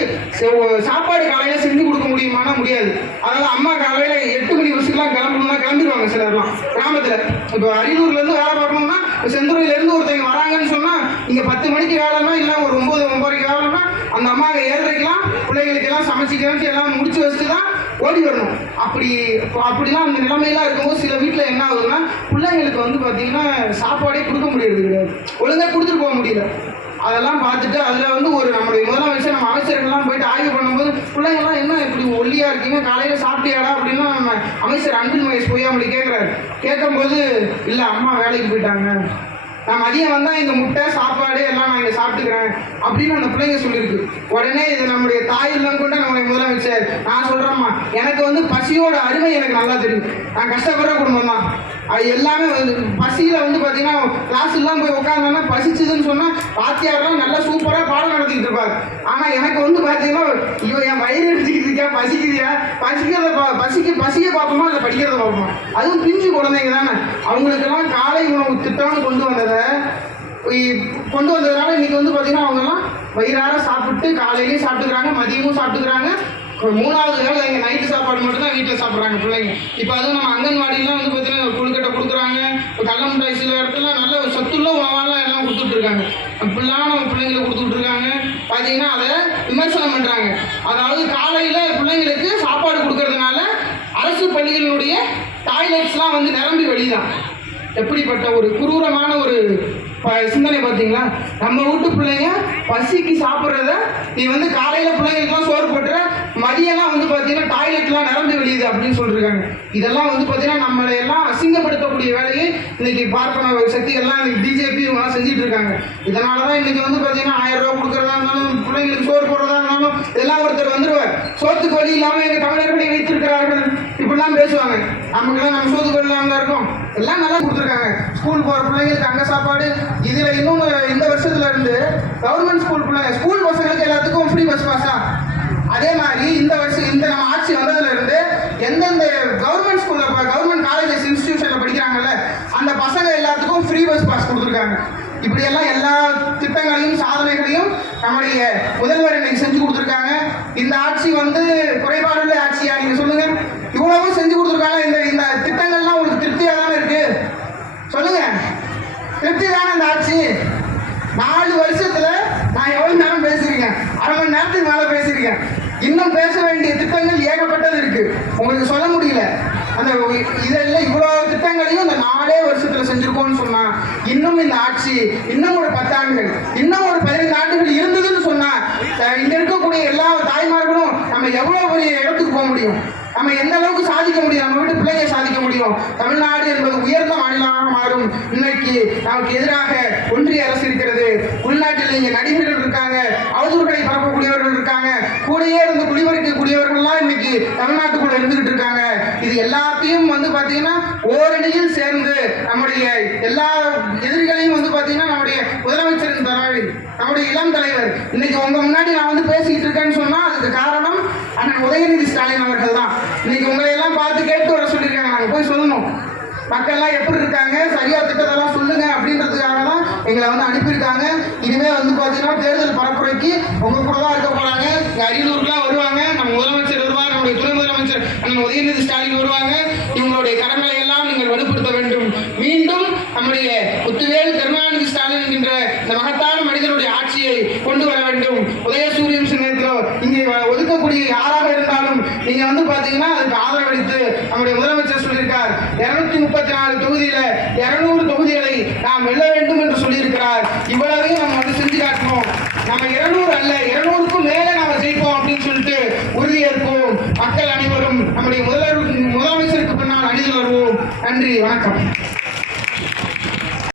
சாப்பாடு காலையில் செஞ்சு கொடுக்க முடியுமானா முடியாது. அதனால அம்மா காலையில் 8 மணி பஸ்ஸுக்கெல்லாம் கிளம்பணும்னா கிளம்பிடுவாங்க சிலர்லாம் கிராமத்தில். இப்போ அரியலூர்லேருந்து வேலை பார்க்கணும்னா செந்துறையிலேருந்து ஒருத்தவங்க வராங்கன்னு சொன்னால் இங்கே 10 மணிக்கு வேலைன்னா இல்லை ஒரு 9-9:30 வேலைன்னா அந்த அம்மாவை 7:30க்கெல்லாம் பிள்ளைகளுக்கெல்லாம் சமைச்சிக்கிறேன் எல்லாம் முடிச்சு வச்சுட்டு தான் ஓடி வரணும். அப்படிலாம் அந்த நிலைமையெல்லாம் இருக்கும்போது சில வீட்டில் என்ன ஆகுதுன்னா பிள்ளைங்களுக்கு வந்து பார்த்தீங்கன்னா சாப்பாடே கொடுக்க முடியறது கிடையாது, ஒழுங்காக கொடுத்துட்டு போக முடியல. அதெல்லாம் பார்த்துட்டு அதில் வந்து ஒரு நம்மளுடைய முதலமைச்சர் நம்ம அமைச்சர்கள்லாம் போயிட்டு ஆய்வு பண்ணும்போது பிள்ளைங்கள்லாம் என்ன இப்படி ஒல்லியாக இருக்கீங்க, காலையில் சாப்பிட்டியாடா அப்படின்னா நம்ம அமைச்சர் அன்பில் மகேஷ் பொய்யாமொழி கேட்குறாரு. கேட்கும்போது இல்லை அம்மா வேலைக்கு போயிட்டாங்க, நான் மதியம் வந்தால் இந்த முட்டை சாப்பாடு எல்லாம் நான் இங்கே சாப்பிட்டுக்கிறேன் அப்படின்னு அந்த பிள்ளைங்க சொல்லியிருக்கு. உடனே இது நம்முடைய தாயெல்லாம் கொண்டு நம்முடைய முதலமைச்சர் நான் சொல்கிறேம்மா, எனக்கு வந்து பசியோட அருமை எனக்கு நல்லா தெரியும். நான் கஷ்டப்படுற குடும்பம் தான். அது எல்லாமே வந்து பசியில் வந்து பார்த்தீங்கன்னா கிளாஸ்லாம் போய் உட்காந்தோன்னா பசிச்சுதுன்னு சொன்னால் வாத்தியாரெலாம் நல்லா சூப்பராக பாடம் நடத்திக்கிட்டு இருப்பார். ஆனால் எனக்கு வந்து பார்த்தீங்கன்னா ஐயோ என் வயிறு எடுத்துக்கிட்டு இருக்கியா, பசிக்குதியா, பசியை பார்ப்போமா இல்லை படிக்கிறத பார்ப்போமா? அதுவும் பிஞ்சு குழந்தைங்க தானே. அவங்களுக்கெல்லாம் காலை உணவு திட்டம்னு கொண்டு வந்ததுனால இன்னைக்கு வந்து பார்த்தீங்கன்னா அவங்கெல்லாம் வயிறார சாப்பிட்டு காலையிலையும் சாப்பிட்டுக்கிறாங்க, மதியமும் சாப்பிட்டுக்கிறாங்க. 3வது வேலை எங்கள் நைட்டு சாப்பாடு மட்டும் தான் வீட்டில் சாப்பிட்றாங்க பிள்ளைங்க. இப்போ அதுவும் நம்ம அங்கன்வாடிலாம் வந்து பார்த்தீங்கன்னா கொழுக்கட்டை கொடுக்குறாங்க, கடல மிட்டாய் சில இடத்துல நல்ல சத்துள்ள உணவாலாம் எல்லாம் கொடுத்துட்ருக்காங்க. அப்படிலாம் நம்ம பிள்ளைங்களுக்கு கொடுத்துட்ருக்காங்க. பார்த்தீங்கன்னா அதை விமர்சனம் பண்ணுறாங்க. அதாவது காலையில் பிள்ளைங்களுக்கு சாப்பாடு கொடுக்கறதுனால அரசு பள்ளிகளுடைய டாய்லெட்ஸ்லாம் வந்து நிரம்பி வழிதான். எப்படிப்பட்ட ஒரு குரூரமான ஒரு சிந்தனை பார்த்தீங்களா? நம்ம வீட்டு பிள்ளைங்க பசிக்கு சாப்பிட்றத நீ வந்து காலையில் பிள்ளைங்களுக்குலாம் சோறு போட்டுற, மதியம்லாம் வந்து பார்த்தீங்கன்னா டாய்லெட்லாம் நிரம்பி வெளியுது அப்படின்னு சொல்லியிருக்காங்க. இதெல்லாம் வந்து பார்த்தீங்கன்னா நம்மளை எல்லாம் அசிங்கப்படுத்தக்கூடிய வேலையை இன்னைக்கு பார்ப்பன சக்திகள்லாம் இன்னைக்கு பிஜேபி இவங்களாம் செஞ்சுட்டு இருக்காங்க. இதனால தான் இன்னைக்கு வந்து பார்த்தீங்கன்னா 1000 ரூபா கொடுக்குறதா இருந்தாலும் பிள்ளைங்களுக்கு சோறு போடுறதா இருந்தாலும் இதெல்லாம் ஒருத்தர் வந்துடுவார். சோத்துக்கு வழி இல்லாமல் எங்கள் தமிழர்களை வைத்திருக்கிறார்கள் இப்படிலாம் பேசுவாங்க. நமக்குலாம் நம்ம சோத்துக்கு வழி இல்லாமல் தான் இருக்கோம். எல்லாம் நல்லா கொடுத்துருக்காங்க. ஸ்கூல் போகிற பிள்ளைங்களுக்கு அங்கே சாப்பாடு. இதில் இன்னும் இந்த வருஷத்துல இருந்து கவர்மெண்ட் ஸ்கூல் பசங்களுக்கு எல்லாத்துக்கும் ஃப்ரீ பஸ் பாஸா. அதே மாதிரி இந்த வருஷம் நம்ம ஆட்சி வந்ததுல இருந்து எந்தெந்த கவர்மெண்ட் ஸ்கூல்ல கவர்மெண்ட் காலேஜஸ் இன்ஸ்டிடியூஷன்ல படிக்கிறாங்கல்ல அந்த பசங்க எல்லாத்துக்கும் ஃப்ரீ பஸ் பாஸ் கொடுத்துருக்காங்க. இப்படியெல்லாம் எல்லா திட்டங்களையும் சாதனைகளையும் நம்முடைய முதல்வர் இன்னைக்கு செஞ்சு கொடுத்துருக்காங்க. கொடுத்துருக்காங்க. இந்த ஆட்சி வந்து குறைபாடுள்ள ஆட்சியா நீங்க சொல்லுங்க. இவ்வளவும் செஞ்சு கொடுத்துருக்காங்க. இந்த இந்த திட்டங்கள்லாம் உங்களுக்கு திருப்தியா தானே இருக்கு? சொல்லுங்க, திருப்தி தானே இந்த ஆட்சி? 4 வருஷத்துல நான் எவ்வளவு நேரம் பேசியிருக்கேன்? அரை மணி நேரத்துக்கு மேல பேசியிருக்கேன். இன்னும் பேச வேண்டிய திட்டங்கள் ஏகப்பட்டது இருக்கு, உங்களுக்கு சொல்ல முடியல. அந்த இதெல்லாம் இவ்வளவு திட்டங்களையும் இந்த 4 வருஷத்துல செஞ்சிருக்கோம்னு சொன்னா, இன்னும் இந்த ஆட்சி இன்னும் ஒரு 10 ஆண்டுகள், இன்னும் ஒரு 15 ஆண்டுகள் இருந்ததுன்னு சொன்னா, இங்க இருக்கக்கூடிய எல்லா தாய்மார்களும் நம்ம எவ்வளவு பெரிய இடத்துக்கு போக முடியும், நம்ம எந்த அளவுக்கு சாதிக்க முடியும், நம்ம வீட்டு பிள்ளைங்க சாதிக்க முடியும். தமிழ்நாடு என்பது உயர்ந்த மாநிலமாக மாறும். இன்னைக்கு நமக்கு எதிராக ஒன்றிய அரசு இருக்கிறது. உள்நாட்டில் இங்க நடிகர்கள் இருக்காங்க, அவதூறுகளை பரப்பக்கூடியவர்கள் இருக்காங்க, கூடயே இருந்து குடிமறிக்கக்கூடியவர்கள்லாம் இன்னைக்கு தமிழ்நாட்டுக்குள்ள இருந்துகிட்டு இருக்காங்க. இது எல்லாத்தையும் வந்து பாத்தீங்கன்னா ஓரணியில் சேர்ந்து நம்முடைய எல்லா எதிரிகளையும் வந்து பாத்தீங்கன்னா நம்முடைய முதலமைச்சரின் தலைவர், நம்முடைய இளம் தலைவர் இன்னைக்கு உங்க முன்னாடி நான் வந்து பேசிட்டு இருக்கேன்னு சொன்னா அதுக்கு காரணம் அண்ணன் உதயநிதி ஸ்டாலின் அவர்கள் தான். இன்னைக்கு உங்களை எல்லாம் பார்த்து கேட்டு வர சொல்லியிருக்காங்க. நாங்கள் போய் சொல்லணும், மக்கள்லாம் எப்படி இருக்காங்க, சரியா திட்டத்தெல்லாம் சொல்லுங்க அப்படின்றதுக்காக தான் எங்களை வந்து அனுப்பியிருக்காங்க. இனிமே வந்து பார்த்தீங்கன்னா தேர்தல் பரப்புரைக்கு உங்க கூட தான் இருக்க போறாங்க. அரியலூருக்குலாம் வருவாங்க, நம்ம முதலமைச்சர் வருவாங்க, நம்முடைய துணை முதலமைச்சர் அண்ணன் உதயநிதி ஸ்டாலின் வருவாங்க. இவங்களுடைய கடமைகளை எல்லாம் நீங்கள் வலுப்படுத்த வேண்டும். மீண்டும் நம்முடைய முத்துவேல் கருணாநிதி ஸ்டாலின் என்கின்ற இந்த மகத்தான மனிதனுடைய ஆட்சியை கொண்டு வர வேண்டும். உதயசூரியன் சின்னத்திலோ இங்கே ஒதுக்கக்கூடிய யாராக இருந்தாலும் நீங்க வந்து பாத்தீங்கன்னா அதுக்கு ஆதரவளித்து நம்முடைய முதலமைச்சர் சொல்லியிருக்கார், 234 தொகுதியில 200 தொகுதிகளை நாம் வெல்ல வேண்டும் என்று சொல்லியிருக்கிறார்.